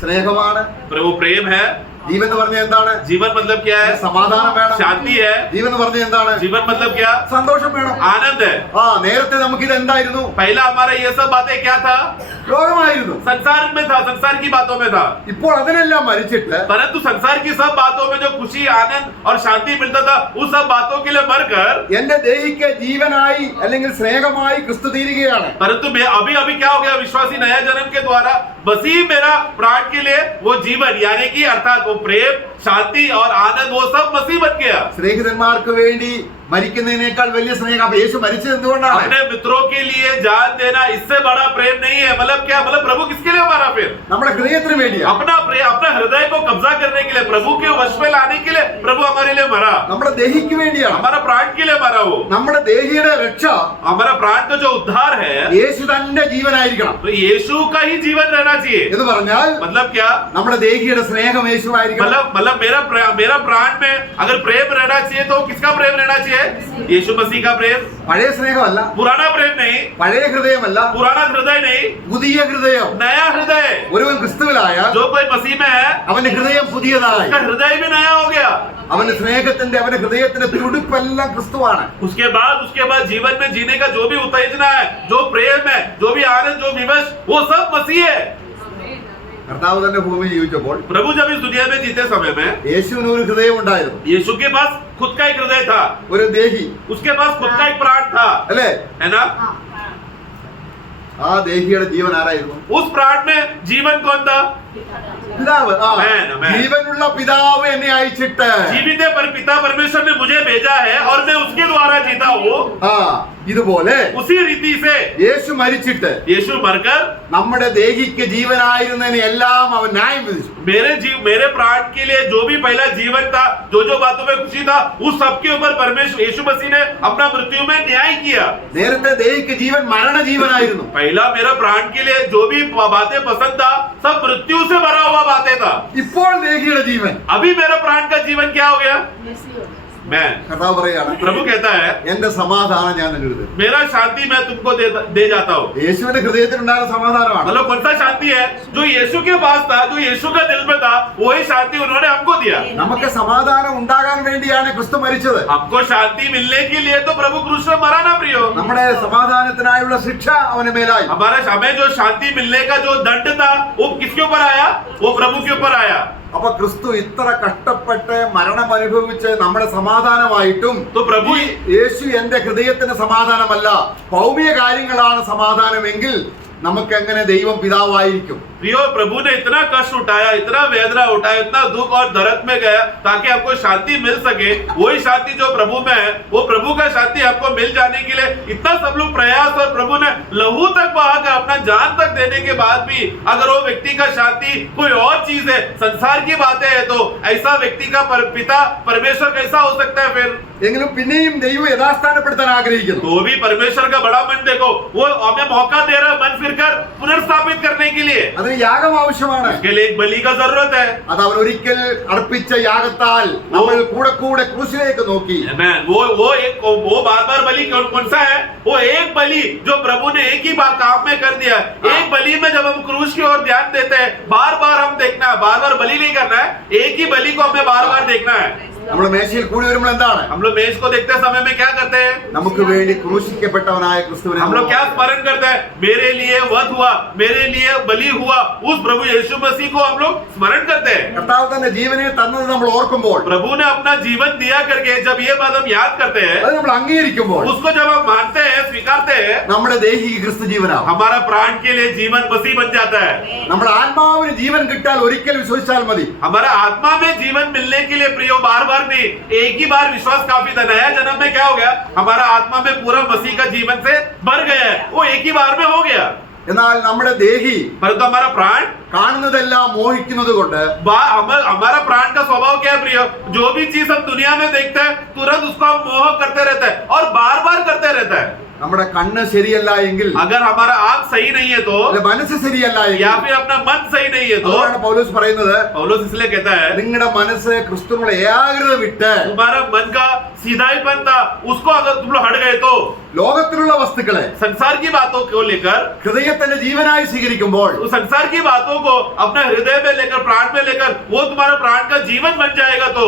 സ്നേഹമാണ്. वो प्रेम है. ജീവൻ എന്ന് പറഞ്ഞാൽ എന്താണ്? जीवन मतलब क्या है? സമാധാനം വേണം. शांति है. ജീവൻ എന്ന് പറഞ്ഞാൽ എന്താണ്? जीवन मतलब क्या? സന്തോഷം വേണം. आनंद है. നേരത്തെ നമുക്ക് ഇത് എന്തായിരുന്നു? पहला हमारा ये सब बातें क्या था? ലോകമായിരുന്നു. संसार में था, संसार की बातों में था. ഇപ്പോൾ അതിനെല്ലാം മരിച്ചിട്ട് परंतु संसार की सब बातों में जो खुशी, आनंद और शांति मिलता था, उस सब बातों के लिए मरकर എന്റെ ദേഹിക്ക് ജീവനായി അല്ലെങ്കിൽ സ്നേഹമായി ക്രിസ്തു തീരുകയാണ്. परंतु मैं अभी अभी क्या हो गया? विश्वासी नया जन्म के द्वारा मसीह मेरा प्राण के लिए वो जीवन, यानी कि अर्थात वो प्रेम, शांति और आनंद, वो सब मसीह बन गया. സ്നേഹിതന്മാർക്ക് വേണ്ടി മരിക്കുന്നതിനേക്കാൾ വലിയ സ്നേഹം. അപ്പൊ യേശു മരിച്ചത് എന്തുകൊണ്ടാണ്? अपने मित्रों के लिए जान देना इससे बड़ा प्रेम नहीं है. मतलब क्या, मतलब प्रभु किसके लिए मारा? फिर നമ്മുടെ ഹൃദയത്തിന് വേണ്ടിയാണ്. अपना प्रेम, अपना हृदय को कब्जा करने के लिए, प्रभु के वश में लाने के लिए प्रभु हमारे लिए मरा. നമ്മുടെ ദേഹിക്ക് വേണ്ടിയാണ്. हमारा प्राण के लिए मरा वो. നമ്മുടെ ദേഹിയുടെ രക്ഷ हमारा प्राण का जो उद्धार है യേശു തന്റെ ജീവനായിരിക്കണം. तो यीशु का ही जीवन रहना चाहिए. എന്ന് പറഞ്ഞാൽ मतलब क्या? നമ്മുടെ ദേഹിയുടെ സ്നേഹം യേശുവായിരിക്കണം. मतलब मेरा प्राण में अगर प्रेम रहना चाहिए तो किसका प्रेम रहना चाहिए? यीशु मसीह का प्रेम. പഴയ സ്നേഹമല്ല, पुराना प्रेम नहीं, പഴയ ഹൃദയമല്ല, पुराना हृदय नहीं, പുതിയ ഹൃദയം. नया हृदय. ഒരുവൻ ക്രിസ്തുവിലായ जो कोई मसीह में है അവന്റെ ഹൃദയം പുതിയതായി. उसका हृदय भी नया हो गया. അവന്റെ സ്നേഹത്തിന്റെ അവന്റെ ഹൃദയത്തിന്റെ തുടിപ്പെല്ലാം ക്രിസ്തുവാണ്. उसके बाद जीवन में जीने का जो भी उत्तेजना है, जो प्रेम है, जो भी आनंद, जो विवश, वो सब मसीह है. കർത്താവ് തന്നെ ഭൂമി ജീവിച്ചപ്പോൾ प्रभु जब इस दुनिया में जीते समय में യേശുവിന് ഒരു ഹൃദയം ഉണ്ടായിരുന്നു, यीशु के पास खुद का एक हृदय था, ഒരു ദേഹി, उसके पास खुद का एक प्राण था, അല്ലേ? है ना? ആ ദേഹിയുടെ ജീവൻ ആരായിരുന്നു? उस प्राण में जीवन कौन था? പിതാവ്. Amen, amen. ജീവനുള്ള പിതാവ് എന്നെ അയച്ചിട്ട്. जीवित है पर पिता परमेश्वर ने मुझे भेजा है और मैं उसके द्वारा जीता हूँ. ഇതുപോലെ उसी रीति से യേശു മരിച്ചിട്ട് यीशु मरकर നമ്മുടെ ദേഹിക്ക് ജീവനായിരുന്നതിന് എല്ലാം അവൻ ന്യായം വിധിച്ചു. मेरे प्राण के लिए जो भी पहला जीवन था, जो बातों में खुशी था, उस सबके ऊपर परमेश्वर यीशु मसीह ने अपना मृत्यु में न्याय किया. നേരത്തെ ദേഹിക്ക് ജീവൻ മരണ ജീവനായിരുന്നു. पहला मेरा प्राण के लिए जो भी बातें पसंद था सब मृत्यु से भरा हुआ बातें था. ഇപ്പോൾ ദേഹിയുടെ ജീവൻ. अभी मेरा प्राण का जीवन क्या हो गया? मैं, കർത്താവ് പറയാണ്, प्रभु कहता है എന്റെ സമാധാനം ഞാൻ നിനക്ക് തരും. मेरा शांति मैं तुमको दे जाता हूँ. യേശുവിന്റെ ഹൃദയത്തിലുണ്ടായിരുന്ന സമാധാനമാണ്. मतलब कौन सा शांति है? जो यीशु के पास था, जो यीशु का दिल में था, वही शांति उन्होंने हमको दिया. നമുക്ക് സമാധാനം ഉണ്ടാകാൻ വേണ്ടിയാണ് ക്രിസ്തു മരിച്ചത്. हमको शांति मिलने के लिए तो प्रभु क्रूस में मरा ना प्रियो. നമ്മുടെ സമാധാനത്തിനായുള്ള ശിക്ഷ അവന് മേലായി. हमें जो शांति मिलने का जो दंड था वो किसके ऊपर आया? वो प्रभु के ऊपर आया. അപ്പൊ ക്രിസ്തു ഇത്ര കഷ്ടപ്പെട്ട് മരണം അനുഭവിച്ച് നമ്മുടെ സമാധാനമായിട്ടും तो प्रभु യേശു എന്റെ ഹൃദയത്തിന് സമാധാനമല്ല, ഭൗമിക കാര്യങ്ങളാണ് സമാധാനമെങ്കിൽ നമുക്ക് എങ്ങനെ ദൈവം പിതാവായിരിക്കും? प्रियो, प्रभु ने इतना कष्ट उठाया, इतना वेदना उठाया, इतना दुख और दर्द में गया ताकि हमको शांति मिल सके. वही शांति जो प्रभु में है, वो प्रभु का शांति हमको मिल जाने के लिए इतना सब लोग प्रयास, और प्रभु ने लहू तक बहाकर अपना जान तक देने के बाद भी अगर वो व्यक्ति का शांति कोई और चीज है, संसार की बातें है, तो ऐसा व्यक्ति का पिता परमेश्वर कैसा हो सकता है? फिर എങ്കിലും പിന്നെയും ദൈവം യഥാസ്ഥാനപ്പെടുത്താൻ ആഗ്രഹിക്കുന്നു. तो भी परमेश्वर का बड़ा मन देखो, वो हमें मौका दे रहा है मन फिरकर पुनर्स्थापित करने के लिए. അതിന് യാഗം ആവശ്യമാണ്. उसके लिए एक बलि का जरूरत है. അത് അവൻ ഒരിക്കൽ അർപ്പിച്ച യാഗത്താൽ നമ്മൾ കൂടെ കൂടെ ക്രൂശിലേക്ക് നോക്കി. Amen. वो बार बलि कौन सा है? वो एक बलि जो प्रभु ने एक ही बार काम में कर दिया. एक बलि में जब हम क्रूस की ओर ध्यान देते हैं, बार बार हम देखना है, बार बार बलि नहीं करना है, एक ही बलि को हमें बार बार देखना है. നമ്മൾ മേശയിൽ കൂടി വരുമ്പോൾ എന്താണ്? हम लोग मेज को देखते समय में क्या करते हैं? നമുക്ക് വേണ്ടി ക്രൂശിക്കപ്പെട്ടവനായ ക്രിസ്തുവിനെ हम लोग क्या स्मरण करते हैं? मेरे लिए वध हुआ, मेरे लिए बलि हुआ, उस प्रभु यीशु मसीह को हम लोग स्मरण करते हैं. കർത്താവ് തന്റെ ജീവനെ തന്നത് നമ്മൾ ഓർക്കുമ്പോൾ, प्रभु ने अपना जीवन दिया करके जब ये बात हम याद करते हैं, അത് നമ്മൾ അംഗീകരിക്കുമ്പോൾ उसको जब हम मानते हैं, स्वीकारते हैं, നമ്മുടെ ദേഹിക്ക് ക്രിസ്തു ജീവനാവും. हमारा प्राण के लिए जीवन मसीह बन जाता है. നമ്മുടെ ആത്മാവിന് ജീവൻ കിട്ടാൽ ഒരിക്കൽ വിശ്വസിച്ചാൽ മതി. हमारा आत्मा में जीवन मिलने के लिए प्रियो बार बार नहीं, एक ही बार विश्वास काफी था. नया जन्म में क्या हो गया? हमारा आत्मा में पूरा मसीह का जीवन से भर गया है, वो एक ही बार में हो गया. എന്നാൽ നമ്മുടെ ദേഹി परंतु हमारा प्राण, കാണുന്നതെല്ലാം മോഹിക്കുന്നത് കൊണ്ട് हमारा प्राण का स्वभाव क्या है प्रियो? जो भी चीज हम दुनिया में देखते हैं तुरंत उसको हम मोह करते रहते हैं और बार बार करते रहता है. നമ്മുടെ കണ്ണ് ശരിയല്ല എങ്കിൽ, अगर हमारा आंख सही नहीं है तो, അല്ല മനസ്സ് ശരിയല്ല എങ്കിൽ, या फिर अपना मन सही नहीं है तो, അതുകൊണ്ടാണ് പൗലോസ് പറയുന്നത്, पौलुस इसलिए कहता है നിങ്ങളുടെ മനസ്സ് ക്രിസ്തുവിനുള്ള ഏകാഗ്രത വിട്ട് तुम्हारा मन का सीधाईपन था, उसको अगर तुम लोग हट गए तो ലോകത്തിലുള്ള വസ്തുക്കളെ संसार की बातों को लेकर, ഹൃദയത്തിന്റെ ജീവനായി സ്വീകരിക്കുമ്പോൾ उस संसार की बातों को अपना हृदय में लेकर, प्राण में लेकर, वो तुम्हारा प्राण का जीवन बन जाएगा. तो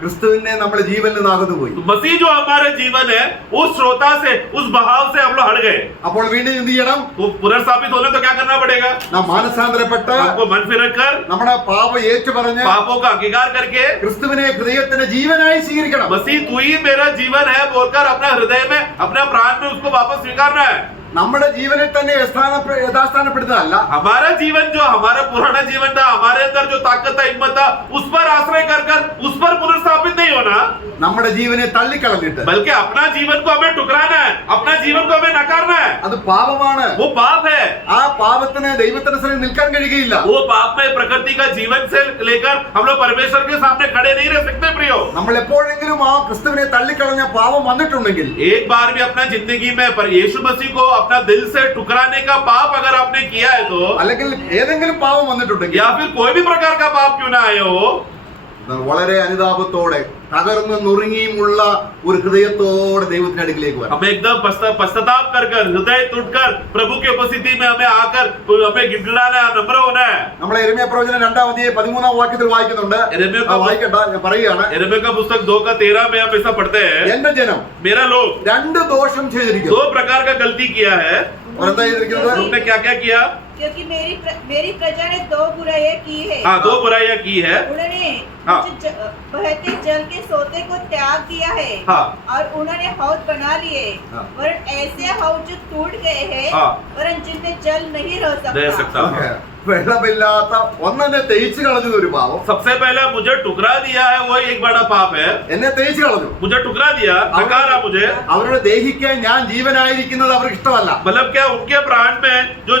ക്രിസ്തുവിനെ നമ്മുടെ ജീവനിൽ നിന്ന് അകന്നുപോയി. मसीह जो हमारे जीवन है, उस श्रोता से, उस बहाव से हम लोग हट गए. അപ്പോൾ വീണ്ടും എന്ത് ചെയ്യണം? तो पुनर्स्थापित होने तो क्या करना पड़ेगा? നാം മാനസാന്തരപ്പെട്ട് आपको मन फिर कर, നമ്മുടെ പാപം ഏറ്റു പറഞ്ഞ് पापों का अंगीकार करके, ക്രിസ്തുവിനെ ഹൃദയത്തിന്റെ ജീവനായി സ്വീകരിക്കണം. मसीह तू ही मेरा जीवन है बोलकर अपना हृदय में, अपना प्राण में उसको वापस स्वीकारना है. നമ്മുടെ ജീവനിൽ തന്നെ യഥാസ്ഥാനപ്പെടുന്നതല്ല. हमारा जीवन जो हमारा पुराना जीवन था, हमारे अंदर जो ताकत था, हिम्मत था, उस पर आश्रय कर कर उस पर पुनर्स्थापित नहीं होना, നമ്മുടെ ജീവനെ തള്ളിക്കളഞ്ഞിട്ട് बल्कि अपना जीवन को हमें ठुकराना है, अपना जीवन को हमें नकारना है। അത് പാപമാണ്. वो पाप है। ആ പാപത്തിന് ദൈവത്തിന്റെ സന്നിധിയിൽ നിൽക്കാൻ കഴിയുകയില്ല. वो पाप में प्रकृति का जीवन से लेकर हम लोग परमेश्वर के सामने खड़े नहीं रह सकते प्रियो। നമ്മൾ എപ്പോഴെങ്കിലും ആ ക്രിസ്തുവിനെ തള്ളിക്കളഞ്ഞ പാപം വന്നിട്ടുണ്ടെങ്കിൽ, एक बार भी अपना जिंदगी में पर यीशु मसीह को अपना दिल से ठुकराने का पाप अगर आपने किया है तो, അല്ലെങ്കിൽ ഏതെങ്കിലും പാപം വന്നിട്ടുണ്ടെങ്കിൽ, या फिर कोई भी प्रकार का पाप क्यों ना आए हो, വളരെ അനുതാപത്തോടെ തകർന്ന് നുറുങ്ങിയുമുള്ള ഒരു ഹൃദയത്തോടെ ദൈവത്തിന്റെ അടുക്കിലേക്ക് വരണം. हमें एकदम पश्चाताप कर कर हृदय टूटकर प्रभु की उपस्थिति में हमें आकर हमें गिड़गिड़ाना है, नम्र होना है। നമ്മളെ യെരമ്യാ പ്രവചനം 2-13 വാക്യത്തിൽ വായിക്കുന്നുണ്ട്. വായിക്കണ്ട, ഞാൻ പറയുകയാണ്. यिर्मयाह का पुस्तक 2:13 में हम ऐसा पढ़ते हैं, എന്റെ ജനം मेरा लोग രണ്ട് ദോഷം ചെയ്തിരിക്കുന്നു. 2 प्रकार का गलती किया है। അവരെന്താ ചെയ്തിരിക്കുന്നത്? उन्होंने क्या क्या किया? क्योंकि मेरी प्रजा ने 2 बुराइयां की है। हाँ, 2 बुराइयां की है। उन्होंने हाँ। बहते जल के सोते को त्याग दिया है, हाँ। और उन्होंने हौद बना लिए, हाँ। वरन ऐसे हौद जो टूट गए हैं, हाँ। वरन जिनमें जल नहीं रह रह सकता। सकता। ഓക്കേ. വെള്ളമില്ലാത്ത ഒന്നെന്നെ തേയിച്ചു കളഞ്ഞത് ഒരു പാപം. सबसे पहले मुझे ठुकरा दिया है, वो एक बड़ा पाप है। എന്നെ തേയിച്ചു കളഞ്ഞു. मुझे ठुकरा दिया, नकारा मुझे। അവരുടെ ദേഹിക്കാൻ ഞാൻ ജീവനായിരിക്കുന്നത് അവർക്ക് ഇഷ്ടമല്ല. मतलब क्या, उनके प्राण में जो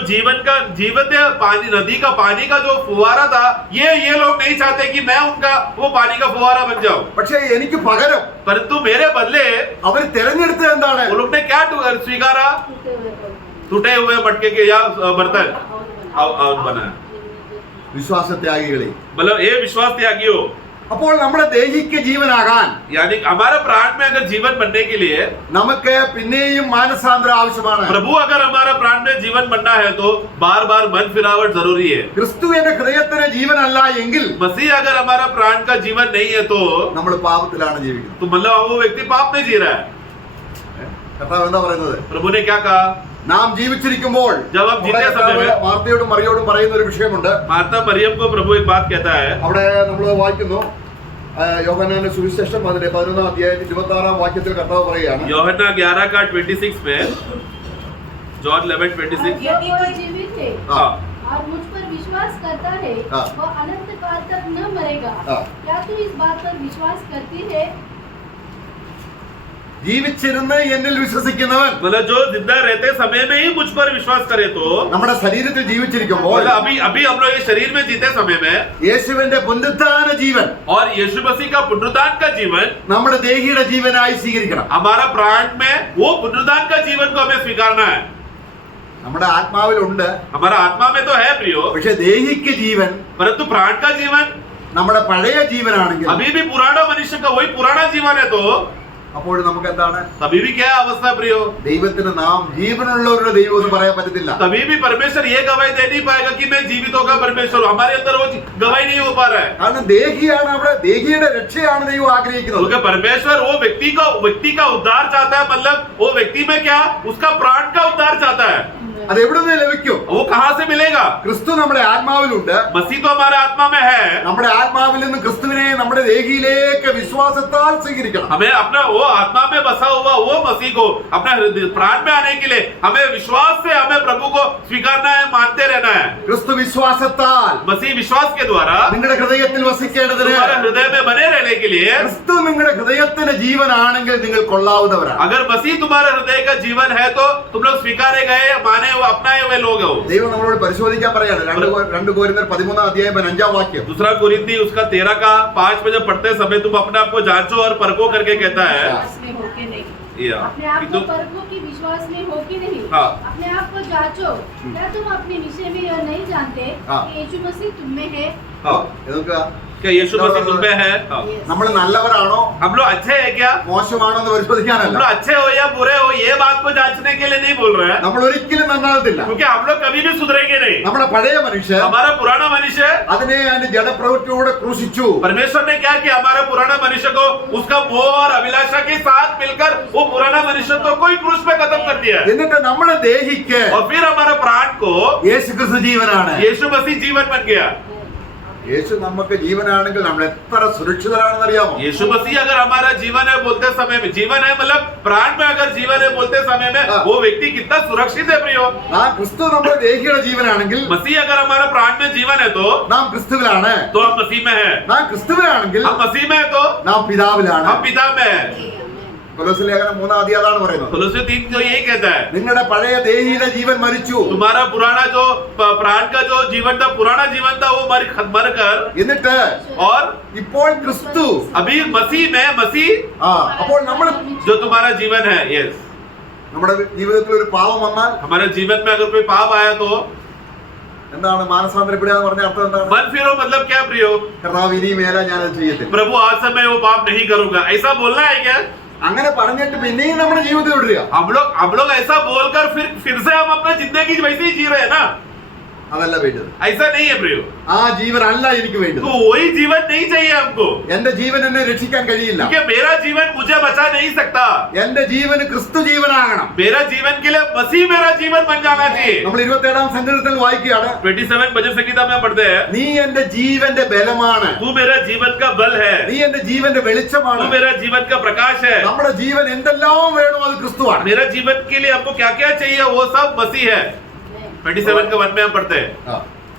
जीवत पानी, नदी का पानी का जो फुवारा था, ये लोग नहीं चाहते कि मैं उनका वो पानी का फुवारा बन जाऊं। പക്ഷേ എനിക്ക് പകരം परंतु मेरे बदले അവർ തിരഞ്ഞെടുത്തത് എന്താണ്? वो लोग ने क्या स्वीकारा? टूटे हुए मटके के या बर्तन बना, വിശ്വാസത്യാഗികളെ. मतलब ये विश्वास त्यागियों। അപ്പോൾ നമ്മുടെ ദേഹിക്ക് ജീവനാകാൻ, यानी हमारे प्राण में अगर जीवन बनने के लिए നമുക്ക് പിന്നെയും മാനസാന്തരം ആവശ്യമാണ്. प्रभु अगर हमारा प्राण में जीवन बनना है तो बार बार मन फिरावट जरूरी है। ക്രിസ്തു എന്റെ ഹൃദയത്തിന് ജീവനല്ല എങ്കിൽ मसीह अगर हमारा प्राण का जीवन नहीं है तो നമ്മൾ പാപത്തിലാണ് ജീവിക്കുന്നത്. तो मतलब वो व्यक्ति पाप में जी रहा है। കർത്താവ് എന്താ പറയുന്നത്? प्रभु ने क्या कहा? നാം ജീവിച്ചിരിക്കുമ്പോൾ जब हम जीते समय में മാർത്തയോടും മറിയോടും പറയുന്ന ഒരു വിഷയമുണ്ട്. मार्था मरियम को प्रभु एक बात कहता है, അവിടെ നമ്മൾ വായിക്കുന്നു, യോഹന്നാന്റെ സുവിശേഷം 11-ാം വാക്യത്തിൽ കർത്താവ് പറയുകയാണ്, യോഹन्ना 11:26 में, जॉन 11:26, यदि कोई जीवित है हाँ, और मुझ पर विश्वास करता है, हाँ। वह अनंत काल तक न मरेगा। हाँ। क्या तू इस बात पर विश्वास करती है? ജീവിച്ചിരുന്ന് എന്നിൽ വിശ്വസിക്കുന്നവൻ, मतलब जो जिंदा रहते समय में ही मुझ पर विश्वास करे तो, നമ്മുടെ ശരീരത്തിൽ ജീവിച്ചിരിക്കുമ്പോൾ मतलब अभी हम लोग ये शरीर में जीते समय में യേശുവിന്റെ പുനരുത്ഥാന ജീവൻ और यीशु मसीह का पुनरुत्थान का जीवन നമ്മുടെ ദേഹിയുടെ ജീവനായി സ്വീകരിക്കണം. हमारा प्राण में वो पुनरुत्थान का जीवन को हमें स्वीकारना है। നമ്മുടെ ആത്മാവിലുണ്ട്, हमारा आत्मा में तो है प्रियो, പക്ഷെ ദേഹിക്ക് ജീവൻ परंतु प्राण का जीवन നമ്മുടെ പഴയ ജീവനാണെങ്കിൽ अभी भी पुराना मनुष्य का वही पुराना जीवन है तो അപ്പോൾ നമുക്ക് എന്താണ്? तभी भी क्या अवस्था प्रियो? ദൈവത്തിന് നാം ജീവനുള്ളവരുടെ ദൈവം എന്ന് പറയാൻ പറ്റത്തില്ല. तभी भी परमेश्वर ये गवाही दे नहीं पाएगा कि मैं जीवितों का परमेश्वर हूं। हमारे अंदर वो गवाही नहीं हो पा रहा है, കാരണം ദേഹിയാണ് അവിടെ, ദേഹിയുടെ രക്ഷയാണ് ദൈവം ആഗ്രഹിക്കുന്നത്. क्योंकि परमेश्वर वो व्यक्ति का उद्धार चाहता है। मतलब वो व्यक्ति में क्या, उसका प्राण का उद्धार चाहता है। അത് എവിടെ നിന്ന് ലഭിക്കും? वो कहां से मिलेगा? ക്രിസ്തു നമ്മുടെ ആത്മാവിലുണ്ട്. मसीह तो हमारे आत्मा में है। നമ്മുടെ ആത്മാവിൽ നിന്ന് ക്രിസ്തുവിനെ നമ്മുടെ ദേഹിയിലേക്ക് വിശ്വാസത്താൽ സ്വീകരിക്കണം. हमें अपना वो आत्मा में बसा हुआ वो मसीह को अपना प्राण में आने के लिए हमें विश्वास से हमें प्रभु को स्वीकारना है, मानते रहना है। ക്രിസ്തു വിശ്വാസത്താൽ मसीह विश्वास के द्वारा നിങ്ങളുടെ ഹൃദയത്തിൽ വസിക്കേണ്ടതിന്, तुम्हारे हृदय में बने रहने के लिए, ക്രിസ്തു നിങ്ങളുടെ ഹൃദയത്തിന് ജീവനാണെങ്കിൽ നിങ്ങൾ കൊള്ളാവുന്നവരാണ്. अगर मसीह तुम्हारे हृदय का जीवन है तो तुम लोग स्वीकारे गए, माने हुए, अपनाए हुए लोग हो। ദൈവം നമ്മളോട് പരിശോധിക്കാൻ പറയാണ്. 2 കൊരിന്ത്യർ 13-ാം 5 दूसरा कुरिन्थी उसका 13:5 में जब पढ़ते समय तुम अपने आप को जांचो और परखो करके कहता है, विश्वास में हो के नहीं, या अपने आप को परखो कि विश्वास में हो कि नहीं। हाँ। अपने आप को जांचो, क्या तुम अपने विषय में यह नहीं जानते हाँ। कि यीशु मसीह तुम में है? हाँ, എന്നൊക്കെ क्या यीशु मसीह तुम में है? हाँ। നമ്മൾ നല്ലവരാണോ हम लोग अच्छे हैं क्या? മോശമാണോ എന്ന് हम പരിശോധിക്കാനല്ല. लोग अच्छे हो या बुरे हो ये बात को जांचने के लिए नहीं बोल रहे हैं, നമ്മൾ ഒരിക്കലും നന്നാകത്തില്ല. क्योंकि हम लोग कभी भी सुधरेंगे नहीं। നമ്മുടെ പഴയ മനുഷ്യൻ हमारा पुराना मनुष्य, അതിനെ അതിന്റെ ജഡപ്രവൃത്തിയോടെ ക്രൂശിച്ചു. परमेश्वर ने क्या किया, हमारा पुराना मनुष्य को उसका मोह और अभिलाषा के साथ मिलकर वो पुराना मनुष्यत्व को ही क्रूस पे खत्म कर दिया है। എന്നിട്ട് നമ്മുടെ ദേഹിക്ക് और फिर हमारे प्राण को യേശു ക്രിസ്തു ജീവനാണ്. यीशु मसीह जीवन बन गया। യേശു നമുക്ക് ജീവനാണെങ്കിൽ നമ്മൾ എത്ര സുരക്ഷിതരാണെന്ന് അറിയാമോ? यीशु मसीह अगर हमारा जीवन है बोलते समय में, जीवन है मतलब प्राण में अगर जीवन है बोलते समय में, वो व्यक्ति कितना सुरक्षित है प्रियो। ആ ക്രിസ്തു നമ്മുടെ ദേഹിയുടെ ജീവനാണെങ്കിൽ, मसीह अगर हमारा प्राण में जीवन है तो നാം ക്രിസ്തുവിലാണ്. हम मसीह में है, നാം ക്രിസ്തുവിലാണെങ്കിൽ हम मसीह में है तो നാം പിതാവിലാണ്. हम पिता में है। കൊലോസ്യ ലേഖനം 3 അതാണ് പറയുന്നത്. कोलोसे 3 जो यही कहता है, നിങ്ങളുടെ പഴയ ദേഹിയുടെ ജീവൻ മരിച്ചു, तुम्हारा पुराना जो प्राण का जो जीवन था, पुराना जीवन था, वो मर कर എന്നിട്ട് और ഇപ്പോൾ ക്രിസ്തു. अभी मसीह में मसीह അപ്പോൾ നമ്മൾ जो तुम्हारा जीवन है। यस, നമ്മുടെ ജീവിതത്തിൽ ഒരു പാപം വന്നാൽ हमारे जीवन में अगर कोई पाप आया तो എന്താണ് മാനസാന്തരപ്പെടുക എന്ന് പറഞ്ഞ അർത്ഥം എന്താണ്? मन फिरो मतलब क्या प्रियो? കർത്താവ് ഇനി മേല ഞാനത് ചെയ്യത്തില്ല. प्रभु आज से मैं वो पाप नहीं करूंगा, ऐसा बोलना है क्या? അങ്ങനെ പറഞ്ഞിട്ട് പിന്നെയും നമ്മുടെ ജീവിതത്തിൽ വിടുക, हम लोग ऐसा बोलकर फिर से हम अपना जिंदगी वैसे ही जी रहे हैं ना, അതല്ല വേണ്ടത്. ऐसा नहीं है प्रियो। ആ ജീവൻ അല്ല എനിക്ക് വേണ്ടത്. तो वही जीवन नहीं चाहिए हमको, എന്റെ ജീവൻ എന്നെ രക്ഷിക്കാൻ കഴിയില്ല. क्योंकि मेरा जीवन मुझे बचा नहीं सकता। എന്റെ ജീവന് ക്രിസ്തു ജീവനാകണം. मेरा जीवन के लिए मसीह मेरा जीवन बन जाना चाहिए। നമ്മൾ 27 സങ്കീർത്തനത്തിൽ വായിക്കുകയാണ്, 27 भजन संहिता में पढ़ते हैं, നീ എന്റെ ജീവന്റെ ബലമാണ്, तू मेरा जीवन का बल है, നീ എന്റെ ജീവന്റെ വെളിച്ചമാണ്. तू मेरा जीवन का प्रकाश है। നമ്മുടെ ജീവൻ എന്തെല്ലാം വേണോ അത് ക്രിസ്തുവാണ്. मेरा जीवन के लिए हमको क्या क्या चाहिए वो सब मसीह है। 27 के 1 में हम पढ़ते हैं, ആ.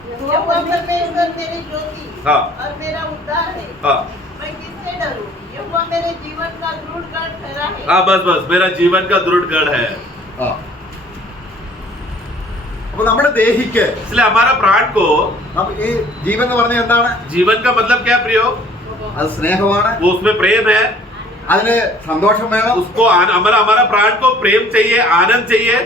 यहोवा परमेश्वर मेरी ज्योति हाँ। और मेरा उद्धार है, हाँ मैं किससे डरूं? यहोवा मेरे जीवन का दृढ़ गढ़ ठहरा है। हाँ, बस मेरा जीवन का दृढ़ गढ़ है। ആ. അപ്പൊ നമ്മുടെ ദേഹിക്ക് इसलिए हमारा प्राण को, ഈ ജീവൻ എന്ന് പറഞ്ഞാൽ എന്താണ്? जीवन का मतलब क्या प्रियो? അത് സ്നേഹമാണ്, वो उसमें प्रेम है, അതിന് സന്തോഷം വേണം, उसको हमारा प्राण को प्रेम चाहिए, आनंद चाहिए,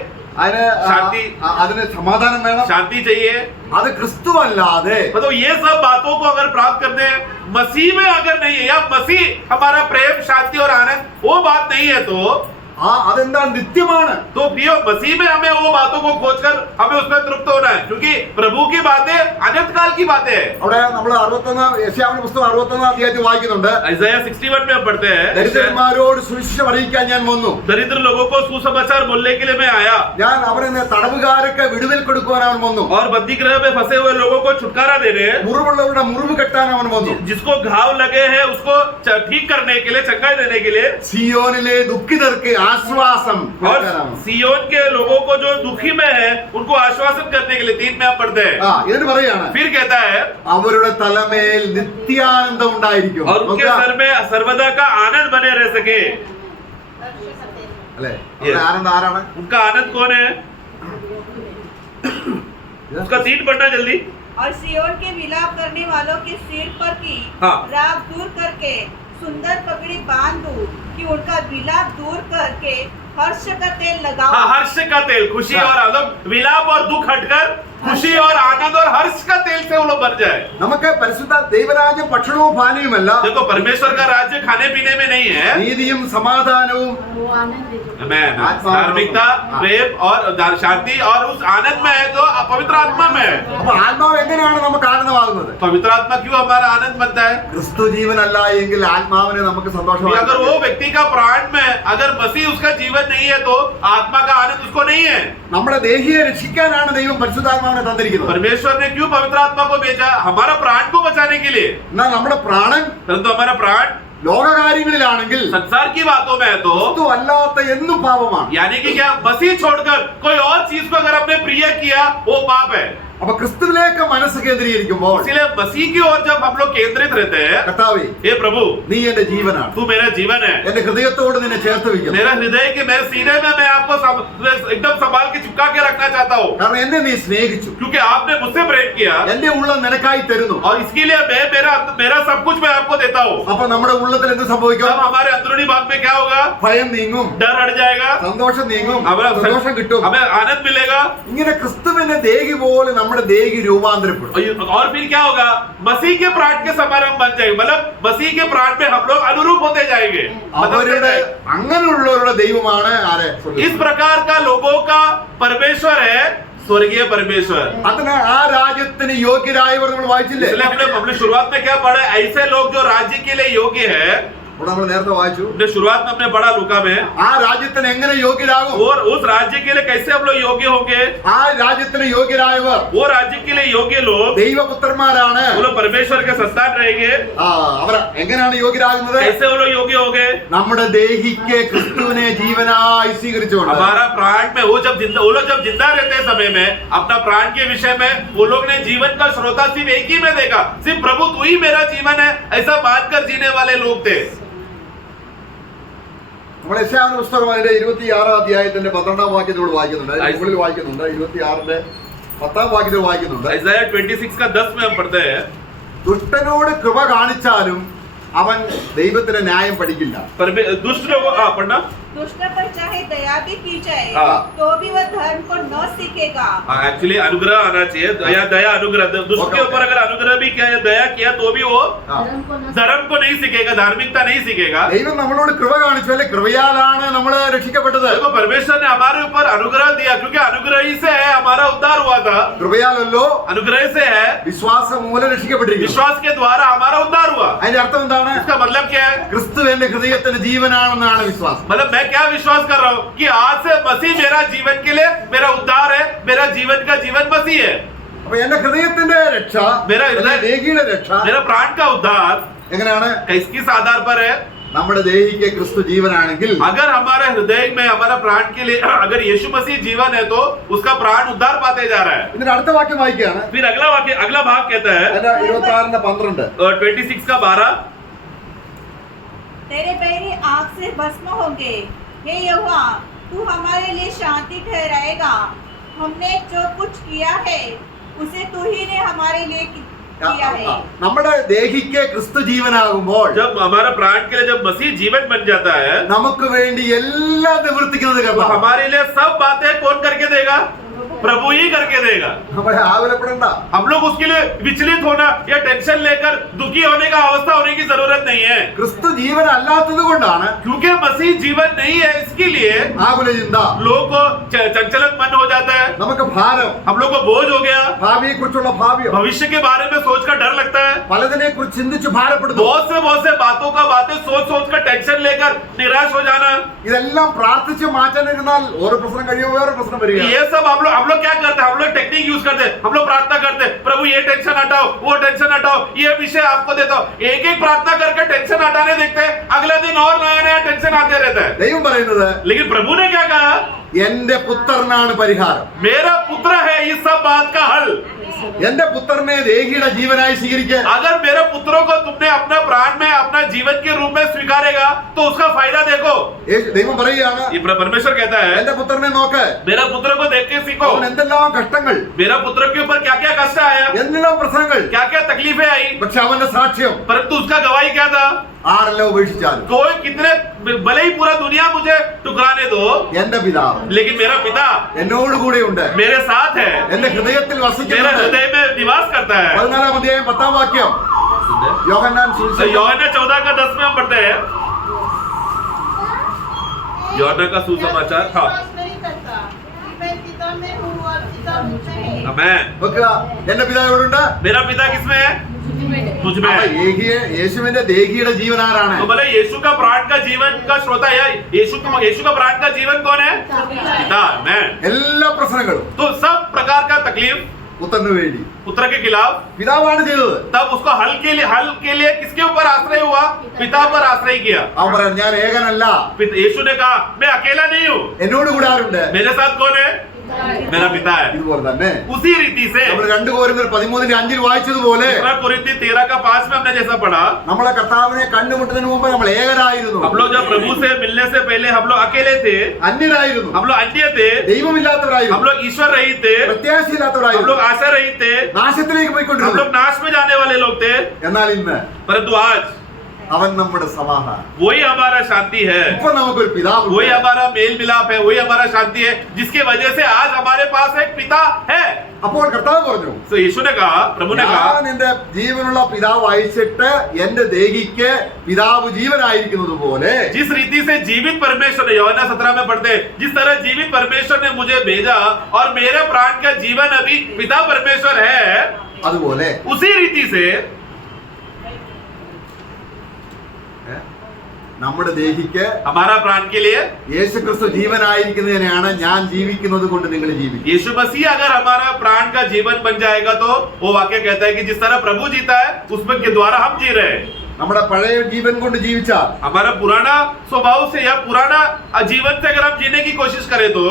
അതിന് ശാന്തി. അതിന് സമാധാനം വേണം. शांति चाहिए। അത് ക്രിസ്തു അല്ലാതെ मतलब ये सब बातों को अगर प्राप्त करने मसीह में अगर नहीं है, या मसीह हमारा प्रेम, शांति और आनंद वो बात नहीं है, तो അതെന്താണ്? നിത്യമാണ്. तो प्रियो मसीह में हमें वो बातों को खोजकर हमें उसमें तृप्त होना है, क्योंकि प्रभु की बातें अनंत काल की बातें हैं। അവിടെ നമ്മൾ 61 യെശയ്യാവിന്റെ പുസ്തകം 61 അധ്യായത്തിൽ വായിക്കുന്നുണ്ട്, Isaiah 61 में हम पढ़ते हैं, ദരിദ്രന്മാരോട് സുവിശേഷം അറിയിക്കാൻ ഞാൻ വന്നു, दरिद्र लोगों को सुसमाचार बोलने के लिए मैं आया, ഞാൻ അവരെ തടവുകാരൊക്കെ വിടുതൽ കൊടുക്കുവാൻ അവൻ വന്നു, और बंदी गृह में फंसे हुए लोगों को छुटकारा देने, മുറിവുള്ളവരുടെ മുറിവ് കെട്ടാൻ അവൻ വന്നു, जिसको घाव लगे हैं उसको ठीक करने के लिए, चंगाई देने के लिए, സിയോനിലെ ദുഃഖിതർക്ക് ആശ്വാസം और കൊടുക്കാൻ അവൻ. सियोन के लोगों को जो दुखी में है उनको आश्वासन करने के लिए 3 में आप पढ़ते हैं। എന്നിട്ട് പറയാണ്, फिर कहता है, അവരുടെ തലമേൽ നിത്യാനന്ദം ഉണ്ടായിരിക്കും. और उनके सर में सर्वदा का आनंद बने रह सके। അല്ലേ? അവരുടെ ആനന്ദം ആരാണ്? उनका आनंद कौन है? उसका 3 पढ़ना जल्दी। और सियोन के विलाप करने वालों के सिर पर की हाँ। राख दूर करके सुंदर पगड़ी बांध दूं कि उनका विलाप दूर करके हर्ष का तेल लगाओ। हाँ, हर्ष का तेल, खुशी हाँ। और आनंद, विलाप और दुख हटकर खुशी और आनंद और हर्ष का तेल से वो लोग बन जाए। നമുക്ക് പരിശുദ്ധ ദൈവരാജ്യം ഭക്ഷണവും പാനീയവുമല്ല, देखो परमेश्वर का राज्य खाने पीने में नहीं है, നീതിയും സമാധാനവും वो आनंद है जो मैं आत्मा- धार्मिकता, हाँ। प्रेम और शांति और उस आनंद में है जो पवित्र आत्मा में है। അപ്പൊ ആത്മാവ് എങ്ങനെയാണ് നമുക്ക് ആനന്ദമാകുന്നത്? पवित्र आत्मा क्यों हमारा आनंद बनता है? ക്രിസ്തു ജീവനല്ല എങ്കിൽ ആത്മാവിന് നമുക്ക് कि സന്തോഷമാണ്. अगर वो व्यक्ति का प्राण में अगर मसीह उसका जीवन नहीं है तो आत्मा का आनंद उसको नहीं है। നമ്മുടെ ദേഹിയെ രക്ഷിക്കാനാണ് ദൈവം പരിശുദ്ധാത്മാവിനെ തന്നിരിക്കുന്നത്. परमेश्वर ने क्यों पवित्र आत्मा को भेजा? हमारा प्राण को बचाने के लिए। എന്നാൽ നമ്മുടെ പ്രാണൻ परंतु हमारा प्राण ലോകകാര്യങ്ങളിലാണെങ്കിൽ संसार की बातों में है तो ക്രിസ്തു അല്ലാത്ത എന്നും പാപമാണ്. यानी कि क्या, मसीह छोड़कर कोई और चीज को अगर हमने प्रिय किया वो पाप है। അപ്പൊ ക്രിസ്തുവിലേക്ക് മനസ്സ് കേന്ദ്രീകരിക്കുമ്പോൾ इसलिए मसीह की ओर जब हम लोग केंद्रित रहते हैं, കർത്താവേ, हे प्रभु നീ എന്റെ ജീവനാണ്, तू मेरा जीवन है, എന്റെ ഹൃദയത്തോട് നിന്നെ ചേർത്ത് വയ്ക്കുന്നു. मेरा हृदय के मेरे सीने में मैं आपको एकदम संभाल के चिपका के रखना चाहता हूँ, കാരണം എന്നെ നീ സ്നേഹിച്ചു, क्योंकि आपने मुझसे प्रेम किया എന്റെ ഉള്ളം നിനക്കായി തരുന്നു. और इसके लिए मैं मेरा सब कुछ मैं आपको देता हूँ। അപ്പൊ നമ്മുടെ ഉള്ളത്തിൽ എന്ത് സംഭവിക്കും? तब हमारे अंदरूनी भाग में क्या होगा? ഭയം നീങ്ങും, डर हट जाएगा, സന്തോഷം നീങ്ങും, हमें സന്തോഷം കിട്ടും. हमें आनंद मिलेगा। ഇങ്ങനെ ക്രിസ്തുവിന്റെ ദേഹി പോലെ നമ്മുടെ ദേഹി രൂപാന്തരപ്പെടും. और फिर क्या होगा? मसीह के प्राण के समान हम बन जाएंगे, मतलब मसीह के प्राण में हम लोग अनुरूप होते जाएंगे। അവരുടെ അങ്ങനെയുള്ളവരുടെ ദൈവമാണ് ആരെ? इस प्रकार का लोगों का परमेश्वर है स्वर्गीय परमेश्वर। അതിന് ആ രാജ്യത്തിന് യോഗ്യരായവർ നമ്മൾ വായിച്ചില്ലേ? इसलिए हमने शुरुआत में क्या पढ़ा? ऐसे लोग जो राज्य के लिए योग्य है, ഇവിടെ നമ്മൾ നേരത്തെ വായിച്ചു हमने शुरुआत में हमने पढ़ा लूका में, ആ രാജ്യത്തിന് എങ്ങനെ യോഗ്യരാകും? और उस राज्य के लिए कैसे हम लोग योग्य होंगे? ആ രാജ്യത്തിന് യോഗ്യരായവർ वो राज्य के लिए योग्य लोग, ദൈവപുത്രന്മാരാണ്. वो लोग परमेश्वर के संतान रहेंगे. അവർ എങ്ങനെയാണ് യോഗ്യരാകുന്നത്? कैसे वो लोग योग्य होंगे? നമ്മുടെ ദേഹിക്ക് ക്രിസ്തുവിനെ ജീവനായി സ്വീകരിച്ചുകൊണ്ട്. हमारा प्राण में वो लोग जब जिंदा रहते समय में अपना प्राण के विषय में वो लोग ने जीवन का श्रोता सिर्फ एक ही में देखा, सिर्फ प्रभु तू ही मेरा जीवन है ऐसा मानकर जीने वाले लोग थे. നമ്മൾ യെശയ്യാവിന്റെ പുസ്തകം അതിന്റെ 26 അധ്യായത്തിന്റെ 12 വാക്യത്തോട് വായിക്കുന്നുണ്ട്. അതിന് മുകളിൽ വായിക്കുന്നുണ്ട്. 26ന്റെ 10 വാക്യത്തിൽ വായിക്കുന്നുണ്ട്. Isaiah 26 का 10 में हम पढ़ते हैं, ദുഷ്ടനോട് കൃപ കാണിച്ചാലും അവൻ ദൈവത്തിന്റെ ന്യായം പഠിക്കില്ല. दुष्ट लोगों पढ़ना दुष्ट पर चाहे दया भी की जाए हाँ। तो भी वह धर्म को न सीखेगा. एक्चुअली अनुग्रह आना चाहिए, दया अनुग्रह. दुष्ट के ऊपर अगर अनुग्रह भी किया, दया किया तो भी वो धर्म को नहीं सीखेगा, धार्मिकता नहीं सीखेगा. ദൈവം നമ്മളോട് കൃപ കാണിച്ചു അല്ലെ, കൃപയാലാണ് നമ്മൾ രക്ഷിക്കപ്പെട്ടത്. देखो परमेश्वर ने हमारे ऊपर अनुग्रह दिया, क्योंकि अनुग्रह ही से है हमारा उद्धार हुआ था. കൃപയാലല്ലോ, अनुग्रह से है, വിശ്വാസം മൂലം രക്ഷിക്കപ്പെട്ടിരിക്കുന്നു. विश्वास के द्वारा हमारा उद्धार हुआ. അതിന്റെ അർത്ഥം എന്താണ്? इसका मतलब क्या है? ക്രിസ്തു എന്റെ ഹൃദയത്തിന്റെ ജീവനാണെന്നാണ് വിശ്വാസം. मतलब मैं क्या विश्वास कर रहा हूँ कि आज से मसीह मेरा जीवन के लिए मेरा उद्धार है, मेरा जीवन का जीवन मसीह है. അപ്പൊ എന്റെ ഹൃദയത്തിന്റെ രക്ഷ, എന്റെ ദേഹിയുടെ രക്ഷ मेरा प्राण का उद्धार എങ്ങനെയാണ്? किस आधार पर है? നമ്മുടെ ദേഹിക്ക് ക്രിസ്തു ജീവനാണെങ്കിൽ, अगर हमारे हृदय में हमारा प्राण के लिए अगर यीशु मसीह जीवन है तो उसका प्राण उद्धार पाते जा रहा है. ഇതിന്റെ അടുത്ത വാക്യം വായിക്കുകയാണ്. फिर अगला भाग कहता है അതിന്റെ 26ന്റെ 12. 26 का 12, तेरे बैरी आग से भस्म होंगे. हे यहोवा, तू हमारे लिए शांति ठहराएगा. हमने जो कुछ किया है उसे तू ही ने हमारे लिए किया है. നമ്മുടെ ദേഹിക്ക് ക്രിസ്തു ജീവനാകുമ്പോൾ जब हमारा प्राण के लिए जब मसीह जीवन बन जाता है നമുക്ക് വേണ്ടി എല്ലാം നിവർത്തിക്കുന്നത് तो കർത്താവ്. हमारे लिए सब बातें कौन करके देगा? प्रभु ही करके देगा. നമ്മളെ ആകുലപ്പെടണ്ട. हम लोग उसके लिए विचलित होना या टेंशन लेकर दुखी होने का अवस्था होने की जरूरत नहीं है, ക്രിസ്തു ജീവൻ അല്ലാത്തത് കൊണ്ടാണ് क्योंकि मसीह जीवन नहीं है. इसके लिए ആകുല ചിന്ത, लोग को चंचलत मन हो जाता है, നമുക്ക് ഭാരം, हम लोग को बोझ हो गया, ഭാവിയെ കുറിച്ചുള്ള ഭാവ്യം, भविष्य के बारे में सोचकर डर लगता है, പലതിനെ കുറിച്ച് ചിന്തിച്ച് ഭാരപ്പെടുന്നു. बहुत से बातों का बातें सोच कर टेंशन लेकर निराश हो जाना. ഇതെല്ലാം പ്രാർത്ഥിച്ച് മാറ്റാനിരുന്നാൽ ഓരോ പ്രശ്നം കഴിയുമ്പോൾ വേറെ പ്രശ്നം വരിക. ये सब हम लोग क्या करते हैं? हम लोग टेक्निक यूज करते हैं, हम लोग प्रार्थना करते हैं, प्रभु ये टेंशन हटाओ, वो टेंशन हटाओ, ये विषय आपको देता हूं. एक प्रार्थना करके टेंशन हटाने देखते हैं, अगले दिन और नया टेंशन आते रहता है. ദൈവം പറയുന്നത് लेकिन प्रभु ने क्या कहा? എന്റെ പുത്രനാണ് പരിഹാരം. मेरा पुत्र है इस सब बात का हल. എന്റെ പുത്രനെ ദേഹിയുടെ ജീവനായി സ്വീകരിക്കുക. अगर मेरे पुत्रों को तुमने अपना प्राण में अपना जीवन के रूप में स्वीकारेगा तो उसका फायदा देखो. ദൈവം പറയുകയാണ്, ये परमेश्वर कहता है എന്റെ പുത്രനെ നോക്ക്, मेरा पुत्र को देख के सीखो. അവൻ എന്തെല്ലാം കഷ്ടങ്ങൾ, मेरा पुत्र के ऊपर क्या क्या कष्ट आया, എന്തെല്ലാം പ്രശ്നങ്ങൾ, क्या क्या तकलीफें आई, പക്ഷെ അവന്റെ സാക്ഷ്യം परंतु उसका गवाही क्या था? ആരെല്ലാം ഉപേക്ഷിച്ചാലും कोई कितने भले ही पूरा दुनिया मुझे ठुकराने दो, എന്റെ പിതാവ് लेकिन मेरा पिता എന്നോട് കൂടെ ഉണ്ട്, मेरे साथ है, എന്റെ ഹൃദയത്തിൽ मेरे വസിക്കുന്നുണ്ട്. हृदय में निवास करता है. 14 അധ്യായം 10 വാക്യം, യോഹന്നാൻ तो സുവിശേഷം यूहन्ना 14 का 10 में हम पढ़ते हैं. यूहन्ना का सुसमाचार. हाँ, विश्वास नहीं करता कि मैं पिता में हूँ और पिता मुझ में है. मैं വെക്കുക, എന്റെ പിതാവ് എവിടെ ഉണ്ട്? मेरा पिता किसमें है? मुझ में അപ്പൊ है. യേശുവിന്റെ ദേഹിയുടെ ജീവനാരാണ്? तो बोले यीशु का प्राण का जीवन का श्रोता है, यीशु का प्राण का जीवन कौन है? पिता, मैं. എല്ലാ പ്രശ്നങ്ങളും तो सब प्रकार का तकलीफ പുത്രന് വേണ്ടി पुत्र के खिलाफ, പിതാവാണ് ചെയ്തത്. तब उसको हल के लिए किसके ऊपर आश्रय हुआ? पिता पर आश्रय किया. അവൻ പറയാൻ, ഞാൻ ഏകനല്ല, यीशु ने कहा मैं अकेला नहीं हूँ, എന്നോട് കൂടെ ആരുണ്ട്? मेरे साथ कौन है? मेरा पिता है. ഇതുപോലെ തന്നെ उसी रीति से നമ്മൾ 2 കൊരിന്ത്യർ 13:5 വായിച്ചതുപോലെ 2 कुरिन्थी 13 का 5 में हमने जैसा पढ़ा, നമ്മളെ കർത്താവിനെ കണ്ടുമുട്ടുന്നതിന് മുമ്പ് നമ്മൾ ഏകരായിരുന്നു, हम लोग जब प्रभु से मिलने से पहले हम लोग अकेले थे, അന്യരായിരുന്നു, हम लोग अन्य थे, ദൈവമില്ലാത്തവരായിരുന്നു, हम लोग ईश्वर रहित थे, हम പ്രത്യാശയില്ലാത്തവരായിരുന്നു, लोग आशा रहित थे, നാശത്തിലേക്ക് हम പോയിക്കൊണ്ടിരുന്നു. लोग नाश में जाने वाले लोग थे. എന്നാൽ ഇന്ന് परंतु आज അവൻ നമ്മുടെ സമാധാനം. वही हमारा शांति है, ഇപ്പൊ നമുക്കൊരു പിതാവ്, वही हमारा मेल मिलाप है, वही हमारा शांति है, जिसके वजह से आज हमारे पास एक पिता है. അപ്പോൾ കർത്താവ് പറഞ്ഞു, तो यीशु ने कहा, प्रभु ने कहा, ഞാൻ എന്റെ ജീവനുള്ള പിതാവ് അയച്ചിട്ട് എന്റെ ദേഹിക്ക് പിതാവ് ജീവനായിരിക്കുന്നത് പോലെ जिस रीति से जीवित परमेश्वर ने, यूहन्ना 17 में पढ़ते हैं, जिस तरह जीवित परमेश्वर ने मुझे भेजा और मेरे प्राण का जीवन अभी पिता परमेश्वर है, അതുപോലെ उसी रीति से നമ്മുടെ ദേഹിക്ക് हमारा प्राण के लिए യേശുക്രിസ്തു ജീവനായിരിക്കുന്നതിനെയാണ് ഞാൻ ജീവിക്കുന്നത് കൊണ്ട് നിങ്ങൾ ജീവിക്കും. यीशु मसीह अगर हमारा प्राण का जीवन बन जाएगा तो वो वाक्य कहता है कि जिस तरह प्रभु जीता है उसमें के द्वारा हम जी रहे हैं. നമ്മുടെ പഴയ ജീവൻ കൊണ്ട് ജീവിച്ചാൽ हमारा पुराना स्वभाव से या पुराना जीवन से अगर हम जीने की कोशिश करें तो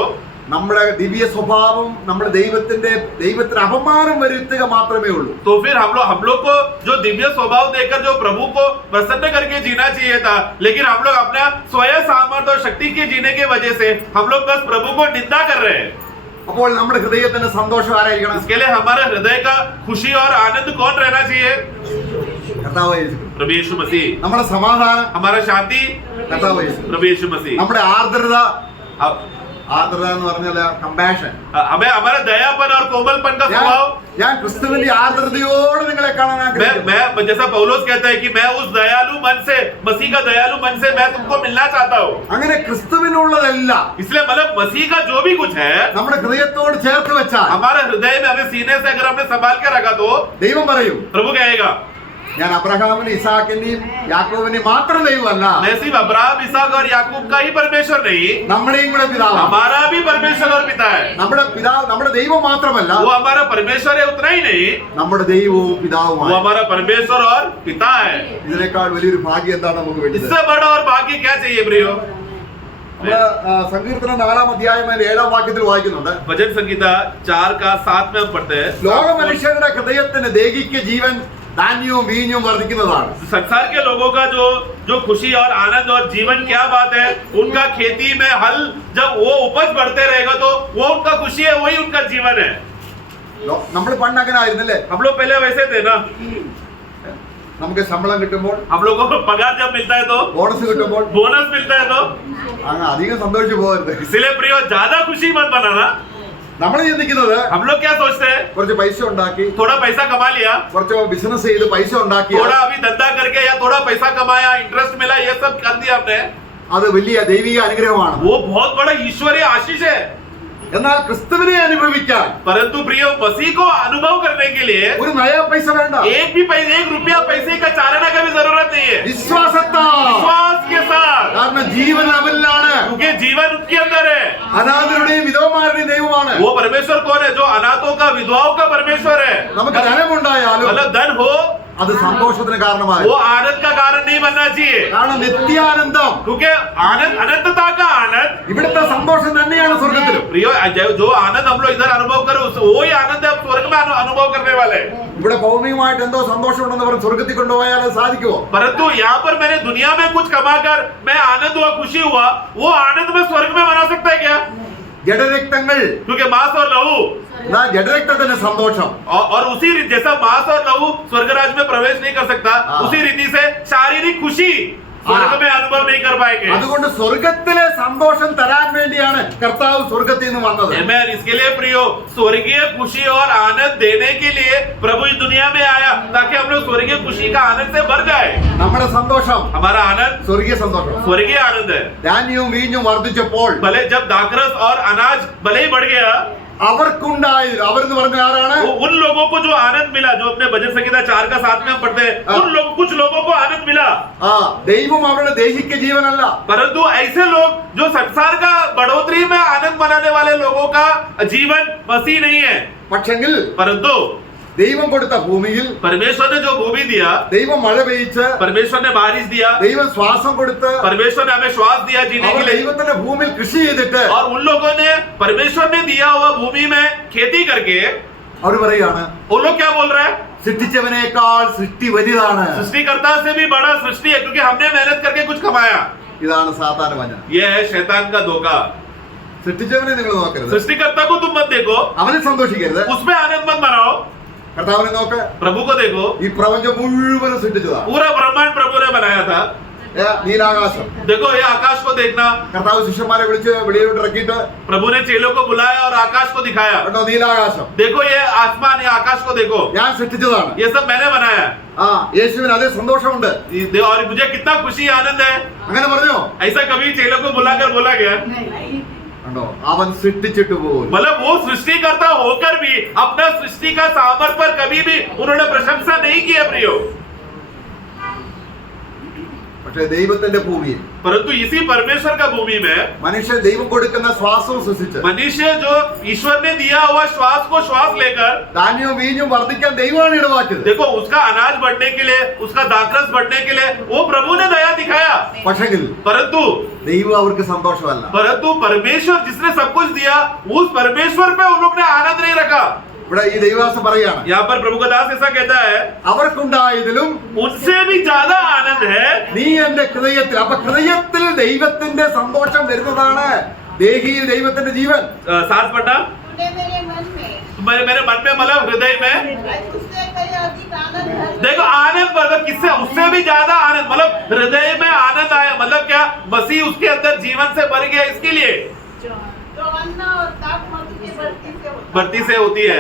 നമ്മുടെ ദിവ്യ സ്വഭാവം നമ്മുടെ ദൈവത്തിന് അപമാനം വരുത്തുക മാത്രമേ ഉള്ളൂ. तो फिर हम लोग को जो दिव्य स्वभाव देकर जो प्रभु को प्रसन्न करके जीना चाहिए था, लेकिन हम लोग अपना स्वयं सामर्थ्य और शक्ति के जीने की वजह से हम लोग बस प्रभु को निंदा कर रहे हैं. അപ്പോൾ നമ്മുടെ ഹൃദയത്തിന്റെ സന്തോഷം ആരായിരിക്കണം? इसके लिए हमारे हृदय का खुशी और आनंद कौन रहना चाहिए? കർത്താവ് യേശു. प्रभु यीशु मसीह. നമ്മുടെ സമാധാനം हमारा शांति കർത്താവ് യേശു. प्रभु यीशु मसीह. നമ്മുടെ आर्द्रത अब എന്ന് പറഞ്ഞാൽ കമ്പാഷൻ. हमें हमारा दयापन और कोमलपन का स्वभाव. ഞാൻ ക്രിസ്തുവിന്റെ ആർദ്രതയോട് നിങ്ങളെ കാണാൻ ആഗ്രഹിക്കുന്നു. मैं जैसा पौलुस कहता है कि मैं उस दयालु मन से, मसीह का दयालु मन से मैं तुमको मिलना चाहता हूँ. അങ്ങനെ ക്രിസ്തുവിനുള്ളതെല്ലാം इसलिए मतलब मसीह का जो भी कुछ है നമ്മുടെ ഹൃദയത്തോട് ചേർത്ത് വെച്ചാൽ हमारे हृदय में, हमें सीने से अगर हमने संभाल के रखा तो ദൈവം പറയും, प्रभु कहेगा ഞാൻ അബ്രഹാമിനെയും ഇസാക്കിനെയും യാക്കോബിനെയും മാത്രം ദൈവമല്ല, मैं सिर्फ अब्राहम, इसहाक और याकूब का ही परमेश्वर नहीं, നമ്മുടെയും കൂടെ പിതാവാണ്. हमारा भी परमेश्वर और पिता है. നമ്മുടെ പിതാവ്, നമ്മുടെ ദൈവം മാത്രമല്ല, वो हमारा परमेश्वर है उतना ही नहीं, നമ്മുടെ ദൈവവും वो പിതാവുമാണ്. हमारा परमेश्वर और पिता है. ഇതിനേക്കാൾ വലിയൊരു ഭാഗ്യം എന്താണ് നമുക്ക് വേണ്ടത്? इससे बड़ा और भाग्य क्या चाहिए प्रियो? നമ്മള് സങ്കീർത്തനം 4-ാം അധ്യായം 7-ാം വാക്യത്തിൽ വായിക്കുന്നുണ്ട്, भजन संगीता 4 का 7 में हम पढ़ते हैं, ലോക മനുഷ്യരുടെ ഹൃദയത്തിന് ദേഹിക്ക് ജീവൻ ധാന്യവും വീഞ്ഞും വർദ്ധിക്കുന്നതാണ്. संसार के लोगों का जो खुशी और आनंद और जीवन क्या बात है, उनका खेती में हल जब वो उपज बढ़ते रहेगा तो वो उनका खुशी है, वही उनका जीवन है. നമ്മൾ പണ്ട് അങ്ങനെ ആയിരുന്നല്ലേ? हम लोग पहले वैसे थे ना, നമുക്ക് ശമ്പളം കിട്ടുമ്പോൾ, हम लोगों को पगार जब मिलता है तो, ബോണസ് കിട്ടുമ്പോൾ बोनस मिलता है तो, അങ്ങ് അധികം സന്തോഷിച്ചു പോകരുത്. इसलिए प्रियो ज्यादा खुशी मत बनाना. നമ്മൾ ചിന്തിക്കുന്നത് हम लोग क्या सोचते हैं, കുറച്ച് പൈസ ഉണ്ടാക്കി, थोड़ा पैसा कमा लिया, കുറച്ച് ബിസിനസ് ചെയ്ത് പൈസ ഉണ്ടാക്കി, थोड़ा अभी धंधा करके या थोड़ा पैसा कमाया, इंटरेस्ट मिला, ये सब कर दिया हमने, അത് വലിയ ദൈവിക അനുഗ്രഹമാണ്. वो बहुत बड़ा ईश्वरीय आशीष है. എന്നാൽ ക്രിസ്തുവിനെ അനുഭവിക്കാൻ परंतु प्रियो मसीह को अनुभव करने के लिए ഒരു നയ പൈസ വേണ്ട. एक रुपया पैसे का चाराना का भी जरूरत नहीं है. വിശ്വാസത്താൽ, विश्वास के साथ, കാരണം ജീവൻ അവനിലാണ്. क्योंकि जीवन उनके अंदर है. അനാഥരുടെയും വിധവമാരുടെയും ദൈവമാണ്. वो परमेश्वर कौन है? जो अनाथों का, विधवाओं का परमेश्वर है. നമുക്ക് ധനമുണ്ടായാലും मतलब धन हो അത് സന്തോഷത്തിന് കാരണമായി. वो आनंद का कारण नहीं बनना चाहिए, കാരണം നിത്യാനന്ദം, क्योंकि आनंद अनंतता का आनंद, ഇവിടുത്തെ സന്തോഷം തന്നെയാണ് സ്വർഗത്തിലും. प्रियो जो आनंद हम लोग इधर अनुभव करें वही आनंद हम स्वर्ग में अनुभव करने वाले हैं. ഇവിടെ ഭൗമികമായിട്ട് എന്തോ സന്തോഷം ഉണ്ടെന്ന് പറഞ്ഞ് സ്വർഗത്തിൽ കൊണ്ടുപോയാൽ അത് സാധിക്കുമോ? परंतु यहाँ पर मैंने दुनिया में कुछ कमाकर मैं आनंद हुआ, खुशी हुआ, वो आनंद में स्वर्ग में बना सकता है क्या? ജഡരക്തങ്ങൾ, क्योंकि मांस और लहू ജഡരക്തത്തിന്റെ സന്തോഷം और उसी रीति जैसा मांस और लहू स्वर्ग राज्य में प्रवेश नहीं कर सकता, उसी रीति से शारीरिक खुशी स्वर्ग में अनुभव नहीं कर पाएंगे. അതുകൊണ്ട് സ്വർഗത്തിലെ സന്തോഷം തരാൻ വേണ്ടിയാണ് കർത്താവ് സ്വർഗത്തിൽ നിന്ന് വന്നത്. Amen. इसके लिए प्रियो स्वर्गीय खुशी और आनंद देने के लिए प्रभु इस दुनिया में आया ताकि हम लोग स्वर्गीय खुशी का आनंद से भर जाए. നമ്മുടെ സന്തോഷം हमारा आनंद സ്വർഗീയ സന്തോഷം. स्वर्गीय आनंद है. ധാന്യവും വീഞ്ഞും വർദ്ധിച്ചപ്പോൾ भले जब दाखरस और अनाज भले ही बढ़ गया, അവർക്കുണ്ടായത്, അവരെന്ന് പറഞ്ഞ ആരാണ്? उन लोगों को जो आनंद मिला, जो अपने भजन संगीता 4 का 7 में हम पढ़ते हैं, कुछ लोगों को आनंद मिला. ദൈവം അവരുടെ ദേഹിക്ക് ജീവനല്ല. परंतु ऐसे लोग जो संसार का बढ़ोतरी में आनंद मनाने वाले लोगों का जीवन मसीह नहीं है. പക്ഷെങ്കിൽ परंतु ദൈവം കൊടുത്ത ഭൂമിയിൽ परमेश्वर ने जो भूमि दिया, ദൈവം മഴ പെയ്ച്ച്, परमेश्वर ने बारिश दिया, ദൈവം ശ്വാസം കൊടുത്ത്, परमेश्वर ने हमें श्वास दिया जीने അവർ के लिए, ദൈവത്തിന്റെ ഭൂമിയിൽ കൃഷി ചെയ്തിട്ട് और उन लोगों ने परमेश्वर ने दिया हुआ भूमि में खेती करके അവർ പറയാണ്, वो लोग क्या बोल रहे हैं? സൃഷ്ടിച്ചവനേക്കാൾ സൃഷ്ടി വലുതാണ്. सृष्टिकर्ता से भी बड़ा सृष्टि है, क्योंकि हमने मेहनत करके कुछ कमाया. ഇതാണ് സാത്താന്റെ വചനം. ये है शैतान का धोखा. സൃഷ്ടിച്ചവനെ നിങ്ങൾ നോക്കരുത്, सृष्टिकर्ता को तुम मत देखो, അവനെ സന്തോഷിക്കരുത്. उसमें आनंद मत मनाओ. കർത്താവിനെ നോക്ക്. प्रभु को देखो. ഈ പ്രപഞ്ചം മുഴുവനും സൃഷ്ടിച്ചതാ. पूरा ब्रह्मांड प्रभु ने बनाया था. നീലാകാശം. देखो ये आकाश को देखना. കർത്താവ് ശിഷ്യന്മാരെ വിളിച്ച് വെളിയിലോട്ട് ഇറക്കിയിട്ട് प्रभु ने चेलों को बुलाया और आकाश को दिखाया. കേട്ടോ, നീലാകാശം देखो ये आसमान, ये आकाश को देखो, ഞാൻ സൃഷ്ടിച്ചതാണ്. ये सब मैंने बनाया. യേശുവിന് അതേ സന്തോഷമുണ്ട്. और मुझे कितना खुशी आनंद है. അങ്ങനെ പറഞ്ഞോ? ऐसा कभी चेलों को बुलाकर बोला गया? കണ്ടോ, അവൻ സൃഷ്ടിച്ചിട്ട് പോലും मतलब वो सृष्टिकर्ता होकर भी अपना सृष्टि का सामर्थ्य पर कभी भी उन्होंने प्रशंसा नहीं की है प्रियो. പക്ഷെ ദൈവത്തിന്റെ ഭൂമിയിൽ परंतु इसी परमेश्वर का भूमि में മനുഷ്യൻ ദൈവം കൊടുക്കുന്ന ശ്വാസവും ശ്വസിച്ച് मनुष्य जो ईश्वर ने दिया हुआ श्वास को श्वास लेकर, ധാന്യവും വീഞ്ഞും വർദ്ധിക്കാൻ ദൈവമാണ് ഇടവാക്കിയത്. देखो उसका अनाज बढ़ने के लिए, उसका दाखरस बढ़ने के लिए वो प्रभु ने दया दिखाया। പക്ഷെങ്കിൽ ദൈവം അവർക്ക് സന്തോഷമല്ല. परंतु परमेश्वर जिसने सब कुछ दिया, उस परमेश्वर पे उन लोग ने आनंद नहीं रखा। ഇവിടെ ഈ ദൈവദാസൻ പറയാണ്, यहाँ पर प्रभु का दास ऐसा कहता है, അവർക്കുണ്ടായതിലും उनसे भी ज्यादा आनंद है നീ എന്റെ ഹൃദയത്തിൽ. അപ്പൊ ഹൃദയത്തിൽ ദൈവത്തിന്റെ സന്തോഷം വരുന്നതാണ് ദേഹിയിൽ ദൈവത്തിന്റെ ജീവൻ. साथ पढ़ना, तूने मेरे मन में मेरे मन में मतलब हृदय में, उससे कहीं अधिक आनंद है। देखो आनंद मतलब किससे, उससे भी ज्यादा आनंद, मतलब हृदय में आनंद आया, मतलब क्या, मसीह उसके अंदर जीवन से भर गया, इसके लिए जो अन्न और ताप मधु की भर्ती से होती है।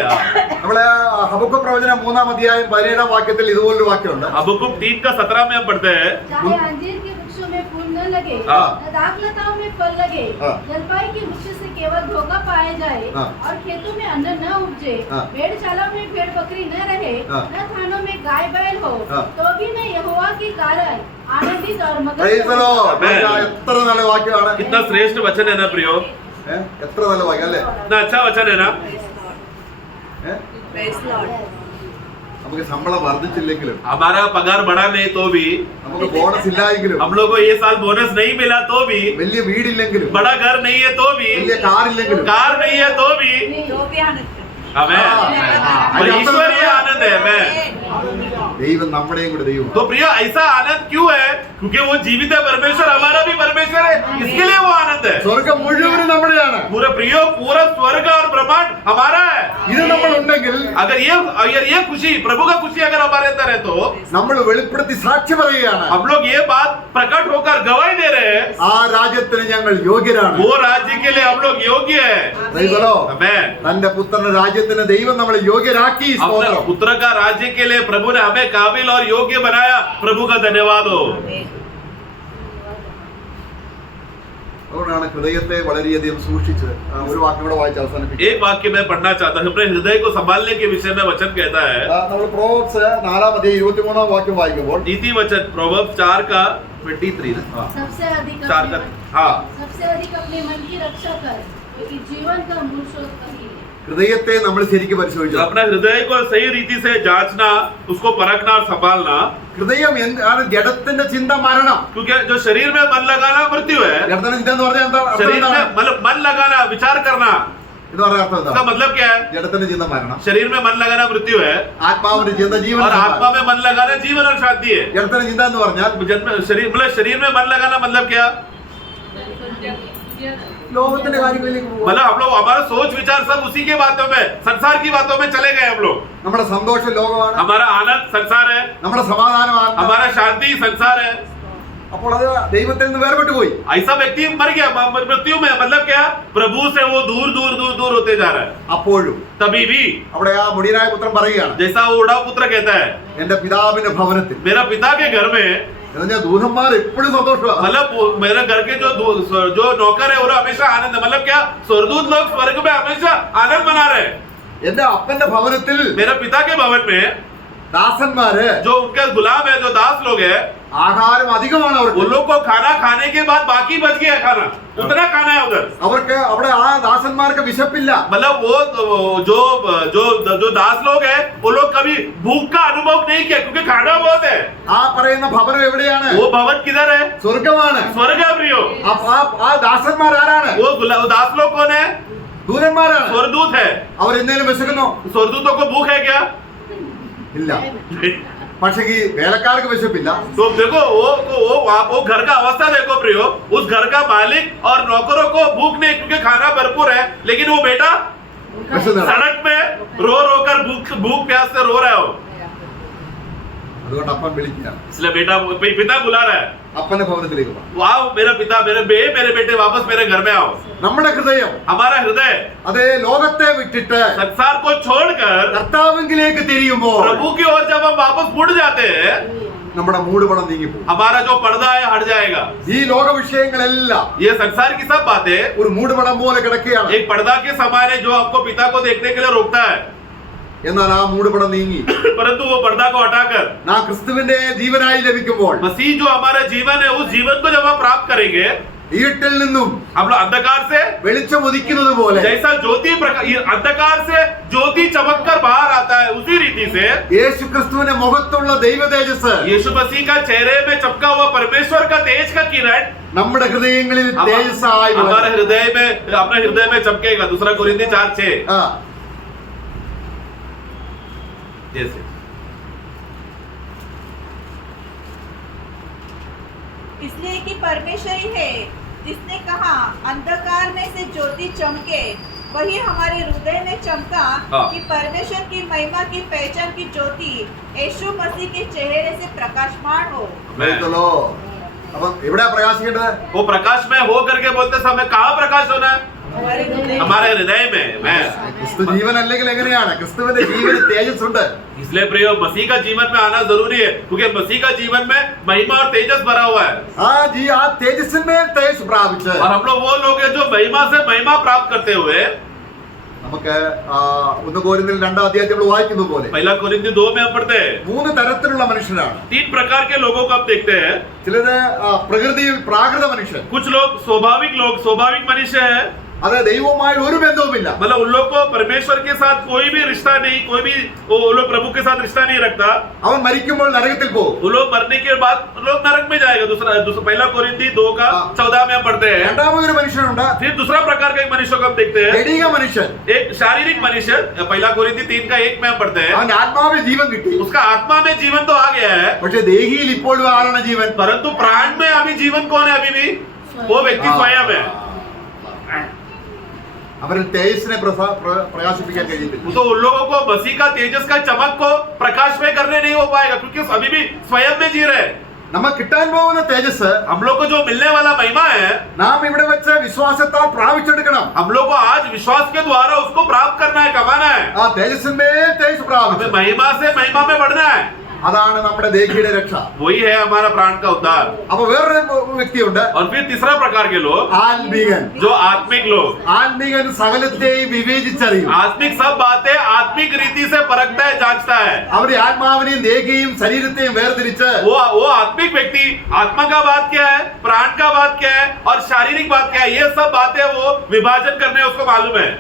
നമ്മള് ഹബക്കൂക്ക് പ്രവചനം 3-ാം അധ്യായം 17-ാം വാക്യത്തിൽ ഇതുപോലൊരു വാക്യമുണ്ട്. हबक्कुक 3:17 में हम पढ़ते हैं, चाहे अंजीर के वृक्षों में फूल न लगे, हाँ। न दाखलताओं में फल लगे, हाँ। जलपाई के वृक्ष से केवल धोखा पाया जाए, हाँ। और खेतों में अन्न न उपजे, हाँ। भेड़शालाओं में भेड़ बकरी न रहे, हाँ। न थानों में गाय बैल हो, हाँ। तो भी मैं यहोवा के कारण आनंदित और Praise the Lord. Amen. എത്ര നല്ല വാക്യമാണ്. कितना श्रेष्ठ वचन है ना प्रियो, എത്ര നല്ല വാക്യം അല്ലേ? कितना अच्छा वचन है ना। നമുക്ക് ശമ്പളം വർദ്ധിച്ചില്ലെങ്കിലും, हमारा पगार बढ़ा नहीं तो भी, നമുക്ക് ബോണസ് ഇല്ലായെങ്കിലും, हम लोग को ये साल बोनस नहीं मिला तो भी, വലിയ വീടില്ലെങ്കിലും, बड़ा घर नहीं है तो भी, വലിയ കാറില്ലെങ്കിലും, कार नहीं है तो भी, जो भी आनंद है। हमें ईश्वरीय आनंद है। मैं ദൈവം നമ്മുടെയും കൂടെ ദൈവം. तो प्रिय ऐसा आनंद क्यों है? क्योंकि वो जीवित है परमेश्वर, हमारा भी परमेश्वर है, इसके लिए वो आनंद है। സ്വർഗം മുഴുവനും നമ്മുടെയാണ്. पूरा प्रियो, पूरा स्वर्ग और ब्रह्मांड हमारा है। ഇത് നമ്മൾ ഉണ്ടെങ്കിൽ, अगर ये खुशी, प्रभु का खुशी अगर हमारे अंदर है तो നമ്മൾ വെളിപ്പെടുത്തി സാക്ഷി പറയുകയാണ്, हम लोग ये बात प्रकट होकर गवाही दे रहे हैं, ആ രാജ്യത്തിന് ഞങ്ങൾ യോഗ്യരാണ്. वो राज्य के लिए हम लोग योग्य है। Praise the Lord. हमें തന്റെ പുത്രന്റെ രാജ്യത്തിന് ദൈവം നമ്മളെ യോഗ്യരാക്കി. अपने സ്തോത്രം. पुत्र का राज्य के लिए प्रभु ने हमें काबिल और योग्य बनाया। प्रभु का धन्यवाद हो। അതുകൊണ്ടാണ് ഹൃദയത്തെ വളരെയധികം സൂക്ഷിച്ച് ഒരു വാക്യം കൂടെ വായിച്ച് അവസാനിപ്പിക്കും. एक वाक्य मैं पढ़ना चाहता हूँ, अपने हृदय को संभालने के विषय में वचन कहता है, നമ്മൾ പ്രോവബ്സ് 4-ാം അധ്യായം 23-ാം വാക്യം വായിക്കുമ്പോൾ, नीति वचन प्रोवर्ब्स 4:23 ना, सबसे अधिक 4 का, हाँ, सबसे अधिक अपने मन की रक्षा कर, क्योंकि जीवन का मूल स्रोत वही है। ഹൃദയത്തെ നമ്മൾ ശരിക്കും പരിശോധിച്ചു. अपना हृदय को सही रीति से जांचना, उसको परखना और संभालना, ഹൃദയം എന്താണ്? ജഡത്തിന്റെ ചിന്ത മരണം. क्योंकि जो शरीर में मन लगाना मृत्यु है। ജഡത്തിന്റെ ചിന്ത എന്ന് പറഞ്ഞാൽ എന്താ? അർത്ഥം शरीर എന്താണ്? में मतलब मन लगाना, विचार करना, എന്ന് പറഞ്ഞ അർത്ഥം എന്താ? इसका मतलब क्या है? ജഡത്തിന്റെ ചിന്ത മരണം, शरीर में मन लगाना मृत्यु है, ആത്മാവിന്റെ ചിന്ത ജീവൻ. और आत्मा में मन लगाना जीवन और शांति है। ജഡത്തിന്റെ ചിന്ത എന്ന് പറഞ്ഞാൽ शरीर में मन लगाना मतलब क्या? ലോകത്തിന്റെ കാര്യങ്ങളിലേക്ക് പോകുക. मतलब हम लोग, हमारा सोच विचार सब उसी के बातों में, संसार की बातों में चले गए हम लोग। നമ്മുടെ സന്തോഷം ലോകമാണ്, हमारा आनंद संसार है, നമ്മുടെ സമാധാനമാണ്. हमारा शांति संसार है। അപ്പോൾ അത് ദൈവത്തിൽ നിന്ന് വേർപെട്ടു പോയി. ऐसा व्यक्ति मर गया मृत्यु में, मतलब क्या? प्रभु से वो दूर दूर दूर दूर होते जा रहा है। അപ്പോഴും तभी भी അവിടെ ആ മുടിയനായ പുത്രൻ പറയുകയാണ്, जैसा वो उड़ा पुत्र कहता है, എന്റെ പിതാവിന്റെ ഭവനത്തിൽ, मेरा पिता के घर में, എന്നുവെച്ചാൽ ദൂതന്മാർ എപ്പോഴും സന്തോഷമാണ്. मतलब मेरे घर के जो नौकर है वो हमेशा आनंद, मतलब क्या? स्वर्गदूत लोग स्वर्ग में हमेशा आनंद मना रहे हैं। എന്റെ അപ്പന്റെ ഭവനത്തിൽ मेरे पिता के भवन में ദാസന്മാര്, जो उनके गुलाम है, जो दास लोग है, ആഹാരം അധികമാണ് उन അവർക്ക്. लोग को खाना खाने के बाद बाकी बच गया खाना, उतना खाना है उधर। അവർക്ക് അവിടെ ആ ദാസന്മാർക്ക് വിശപ്പില്ല. मतलब वो जो जो जो दास लोग हैं, वो लोग कभी भूख का अनुभव नहीं किया, क्योंकि खाना बहुत है। ആ പറയുന്ന ഭവനം എവിടെയാണ്? वो भवन किधर है? സ്വർഗമാണ്. स्वर्ग है प्रियो। ആ ദാസന്മാർ ആരാണ്? वो दास लोग कौन है? ദൂതന്മാരാണ്. स्वर्गदूत है। അവർ എന്തെങ്കിലും വിശക്കുന്നോ? स्वर्गदूतों को भूख है क्या? ഇല്ല. പക്ഷേ ഈ വേലക്കാർക്ക് വിശപ്പില്ല. तो देखो वो घर का अवस्था देखो प्रियो, उस घर का मालिक और नौकरों को भूख नहीं, क्योंकि खाना भरपूर है, लेकिन वो बेटा വിശന്നാണ്. सड़क में रो रो कर भूख प्यास से रो रहा हो, അതുകൊണ്ട് അപ്പൻ വിളിക്കുകയാണ്, इसलिए पिता बुला रहा है, അപ്പന്റെ ഭവനത്തിലേക്ക് വാ. आओ मेरा पिता, मेरे बेटे वापस मेरे घर में आओ। നമ്മുടെ ഹൃദയം हमारा हृदय അതേ ലോകത്തെ വിട്ടിട്ട് संसार को छोड़कर കർത്താവിലേക്ക് തിരിയുമ്പോൾ प्रभु की ओर जब हम वापस मुड़ जाते हैं, നമ്മുടെ മൂടുപടം നീങ്ങിപ്പോകും. हमारा जो पर्दा है हट जाएगा। ഈ ലോക വിഷയങ്ങളെല്ലാം ये संसार की सब बातें ഒരു മൂടുപടം പോലെ കിടക്കുകയാണ്. एक पर्दा के समान है, जो आपको पिता को देखने के लिए रोकता है। എന്നാൽ ആ മൂടുപടം നീങ്ങി परंतु वो पर्दा को हटाकर നാം ക്രിസ്തുവിന്റെ ജീവനായി ലഭിക്കുമ്പോൾ मसीह जो हमारा जीवन है उस जीवन को जब हम प्राप्त करेंगे, ഇരുട്ടിൽ നിന്നും हम लोग अंधकार से വെളിച്ചം ഉദിക്കുന്നത് പോലെ जैसा अंधकार से ज्योति चमक कर बाहर आता है, उसी रीति से യേശു ക്രിസ്തുവിന്റെ മുഖത്തുള്ള ദൈവ തേജസ് यीशु मसीह का चेहरे में चमका हुआ परमेश्वर का तेज का किरण നമ്മുടെ ഹൃദയങ്ങളിൽ തേജസ്സായി हमारे हृदय में, अपने हृदय में चमकेगा। दूसरा कोरिन्थी 4:6 ആ, जैसे इसलिए कि परमेश्वर ही है जिसने कहा अंधकार में से ज्योति चमके, वही हमारे हृदय में चमका हाँ। कि परमेश्वर की महिमा की पहचान की ज्योति यीशु मसीह के चेहरे से प्रकाशमान हो। പ്രൈസ്തലോ. അപ്പൊ എവിടെയാ പ്രകാശിക്കേണ്ടത്? वो प्रकाश में हो करके बोलते समय कहाँ प्रकाश होना है? हमारे हृदय में। हमारे हृदय में। मैं ക്രിസ്തു ജീവൻ അല്ലെങ്കിൽ എങ്ങനെയാണ്? ക്രിസ്തുവിന്റെ ജീവന് തേജസ് ഉണ്ട്. इसलिए प्रियो मसीह का जीवन में आना जरूरी है, क्योंकि मसीह का जीवन में महिमा और तेजस भरा हुआ है। ആ തേജസ്സിന്മേൽ തേജസ് പ്രാപിച്ച് और हम लोग वो लोग हैं जो महिमा से महिमा प्राप्त करते हुए, നമുക്ക് 1 കൊരിന്ത്യർ 2-ാം അധ്യായത്തിൽ നമ്മൾ വായിക്കുന്നത് പോലെ पहला कोरिन्थी 2 में हम पढ़ते हैं 3 തരത്തിലുള്ള മനുഷ്യരാണ്. 3 प्रकार के लोगों को हम देखते हैं। ചിലര് പ്രകൃതിയിൽ പ്രാകൃത മനുഷ്യൻ, कुछ लोग स्वाभाविक मनुष्य है, അത് ദൈവവുമായി ഒരു ബന്ധവുമില്ല. मतलब उन लोग को परमेश्वर के साथ कोई भी रिश्ता नहीं, कोई भी वो लोग प्रभु के साथ रिश्ता नहीं रखता। അവൻ മരിക്കുമ്പോൾ നരകത്തിൽ പോകും. वो लोग मरने के बाद लोग नरक में जाएगा। दूसरा पहला कोरिन्थी 2:14 में हम पढ़ते हैं। രണ്ടാമതൊരു മനുഷ്യനുണ്ട്, फिर दूसरा प्रकार का एक मनुष्य को हम देखते हैं, ജഡിക മനുഷ്യൻ. एक शारीरिक मनुष्य। पहला कोरिन्थी 3:1 में हम पढ़ते हैं, അവന്റെ ആത്മാവിൽ ജീവൻ കിട്ടി, उसका आत्मा में जीवन तो आ गया है, പക്ഷെ ദേഹിയിൽ ഇപ്പോഴും ആരാണ് ജീവൻ? परंतु प्राण में अभी जीवन कौन है? अभी भी वो व्यक्ति स्वयं है। അവരിൽ തേജസ്സിനെ പ്രകാശിപ്പിക്കാൻ കഴിയത്തില്ല. तो उन लोगों को मसीह का तेजस का चमक को प्रकाश में करने नहीं हो पाएगा, क्योंकि अभी भी स्वयं में जी रहे हैं। നമുക്ക് കിട്ടാൻ പോകുന്ന തേജസ് हम लोग को जो मिलने वाला महिमा है, നാം ഇവിടെ വെച്ച് വിശ്വാസത്താൽ പ്രാപിച്ചെടുക്കണം. हम लोग को आज विश्वास के द्वारा उसको प्राप्त करना है, कमाना है। ആ തേജസ്സിന്മേൽ തേജസ് പ്രാപിച്ച് हमें महिमा से महिमा में बढ़ना है। അതാണ് നമ്മുടെ ദേഹിയുടെ രക്ഷ. वही है हमारा प्राण का उद्धार। അപ്പൊ വേറൊരു വ്യക്തിയുണ്ട്, और फिर तीसरा प्रकार के लोग, ആത്മീകൻ. जो आत्मिक लोग। ആത്മീകൻ സകലത്തെയും വിവേചിച്ചറിയും. आत्मिक सब बातें आत्मिक रीति से परखता है, जांचता है। അവരുടെ ആത്മാവിനെയും ദേഹിയെയും ശരീരത്തെയും വേർതിരിച്ച് वो आत्मिक व्यक्ति आत्मा का बात क्या है, प्राण का बात क्या है और शारीरिक बात क्या है, ये सब बातें वो विभाजन करने उसको मालूम है।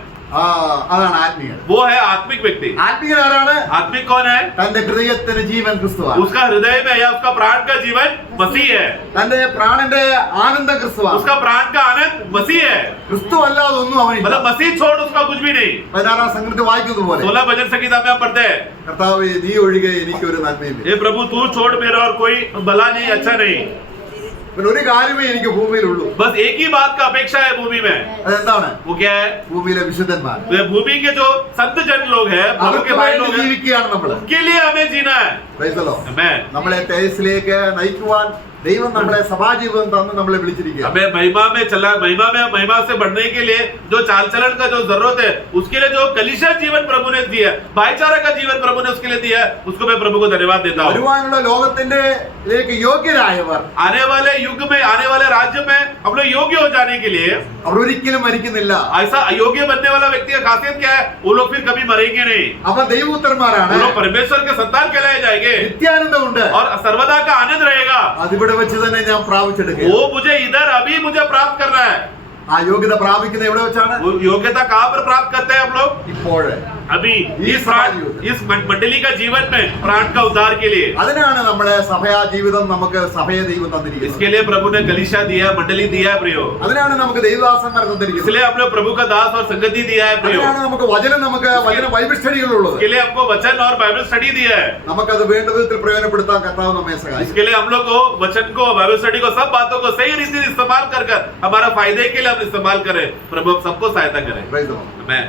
അതാണ് ആത്മീകൻ. वो है आत्मिक व्यक्ति। ആത്മീകൻ ആരാണ്? आत्मिक कौन है? തന്റെ ഹൃദയത്തിന് ജീവൻ ക്രിസ്തുവാണ്. उसका हृदय में या उसका प्राण का जीवन मसीह है। തന്റെ പ്രാണന്റെ ആനന്ദം ക്രിസ്തുവാണ്. उसका प्राण का आनंद मसीह है। ക്രിസ്തു അല്ലാതെ ഒന്നും അവനില്ല. मतलब मसीह छोड़ उसका कुछ भी नहीं। 16-ാം സംഗീതത്തിൽ വായിക്കുന്നത് പോലെ 16 भजन संगीता में हम पढ़ते हैं, കർത്താവേ നീ ഒഴികെ എനിക്കൊരു നന്മയില്ല. ये प्रभु तू छोड़ मेरा और कोई भला नहीं, अच्छा नहीं। പിന്നെ ഒരു കാര്യമേ എനിക്ക് ഭൂമിയിലുള്ളൂ. बस एक ही बात का अपेक्षा है भूमि में। അതെന്താണ്? वो क्या है? ഭൂമിയിലെ വിശുദ്ധന്മാർ. वे भूमि के जो संत जन लोग हैं, प्रभु അവർക്ക് के भाई വേണ്ടി लोग हैं, ജീവിക്കുകയാണ് നമ്മൾ. उनके लिए हमें जीना है। Praise the Lord. Amen. നമ്മളെ തേജസ്സിലേക്ക് നയിക്കുവാൻ ദൈവം നമ്മളെ സഭാജീവിതം തന്ന് നമ്മളെ വിളിച്ചിരിക്കുക. हमें महिमा से बढ़ने के लिए जो चाल चलन का जो जरूरत है, उसके लिए जो कलीसिया जीवन प्रभु ने दिया, भाईचारा का जीवन प्रभु ने उसके लिए दिया है, उसको मैं प्रभु को धन्यवाद देता हूँ। വരുവാനുള്ള ലോകത്തിന്റെ യോഗ്യരായവർ आने वाले युग में, आने वाले राज्य में हम लोग योग्य हो जाने के लिए, അവർ ഒരിക്കലും മരിക്കുന്നില്ല. ऐसा अयोग्य बनने वाला व्यक्ति का खासियत क्या है? वो लोग फिर कभी मरेंगे नहीं। അവർ ദൈവപുത്രന്മാരാണ്. वो लोग परमेश्वर के संतान कहलाए जाएंगे നിത്യാനന്ദമുണ്ട്. और सर्वदा का आनंद रहेगा। അതിവിടെ വെച്ച് തന്നെ ഞാൻ പ്രാപിച്ചെടുക്കുക. वो मुझे इधर अभी मुझे प्राप्त करना है। ആ യോഗ്യത പ്രാപിക്കുന്നത് എവിടെ വെച്ചാണ്? वो योग्यता कहाँ पर प्राप्त करते हैं हम लोग? ഇപ്പോൾ अभी ये इस मंडली का जीवन में प्राण का उद्धार के लिए। അതിനാണ് നമ്മുടെ സഭയാ ജീവിതം നമുക്ക് സഭയെ ദൈവം തന്നിരിക്കുന്നത്. इसके लिए प्रभु ने कलीसिया दिया, मंडली दिया है प्रियो। അതിനാണ് നമുക്ക് ദൈവദാസന്മാർ തന്നിരിക്കുന്നത്. इसलिए हम लोग प्रभु का दास और संगति दिया है प्रियो। അതിനാണ് നമുക്ക് വചന ബൈബിൾ സ്റ്റഡികളുള്ളത്. इसके लिए हमको वचन और बाइबल स्टडी दिया है। നമുക്കത് വേണ്ട വിധത്തിൽ പ്രയോജനപ്പെടുത്താൻ കർത്താവ് നമ്മെ സഹായിക്കും. इसके लिए हम लोग को वचन को, बाइबल स्टडी को, सब बातों को सही रीति से इस्तेमाल कर हमारा फायदे के लिए हम इस्तेमाल करें। प्रभु सबको सहायता करें। Praise the Lord. आमेन।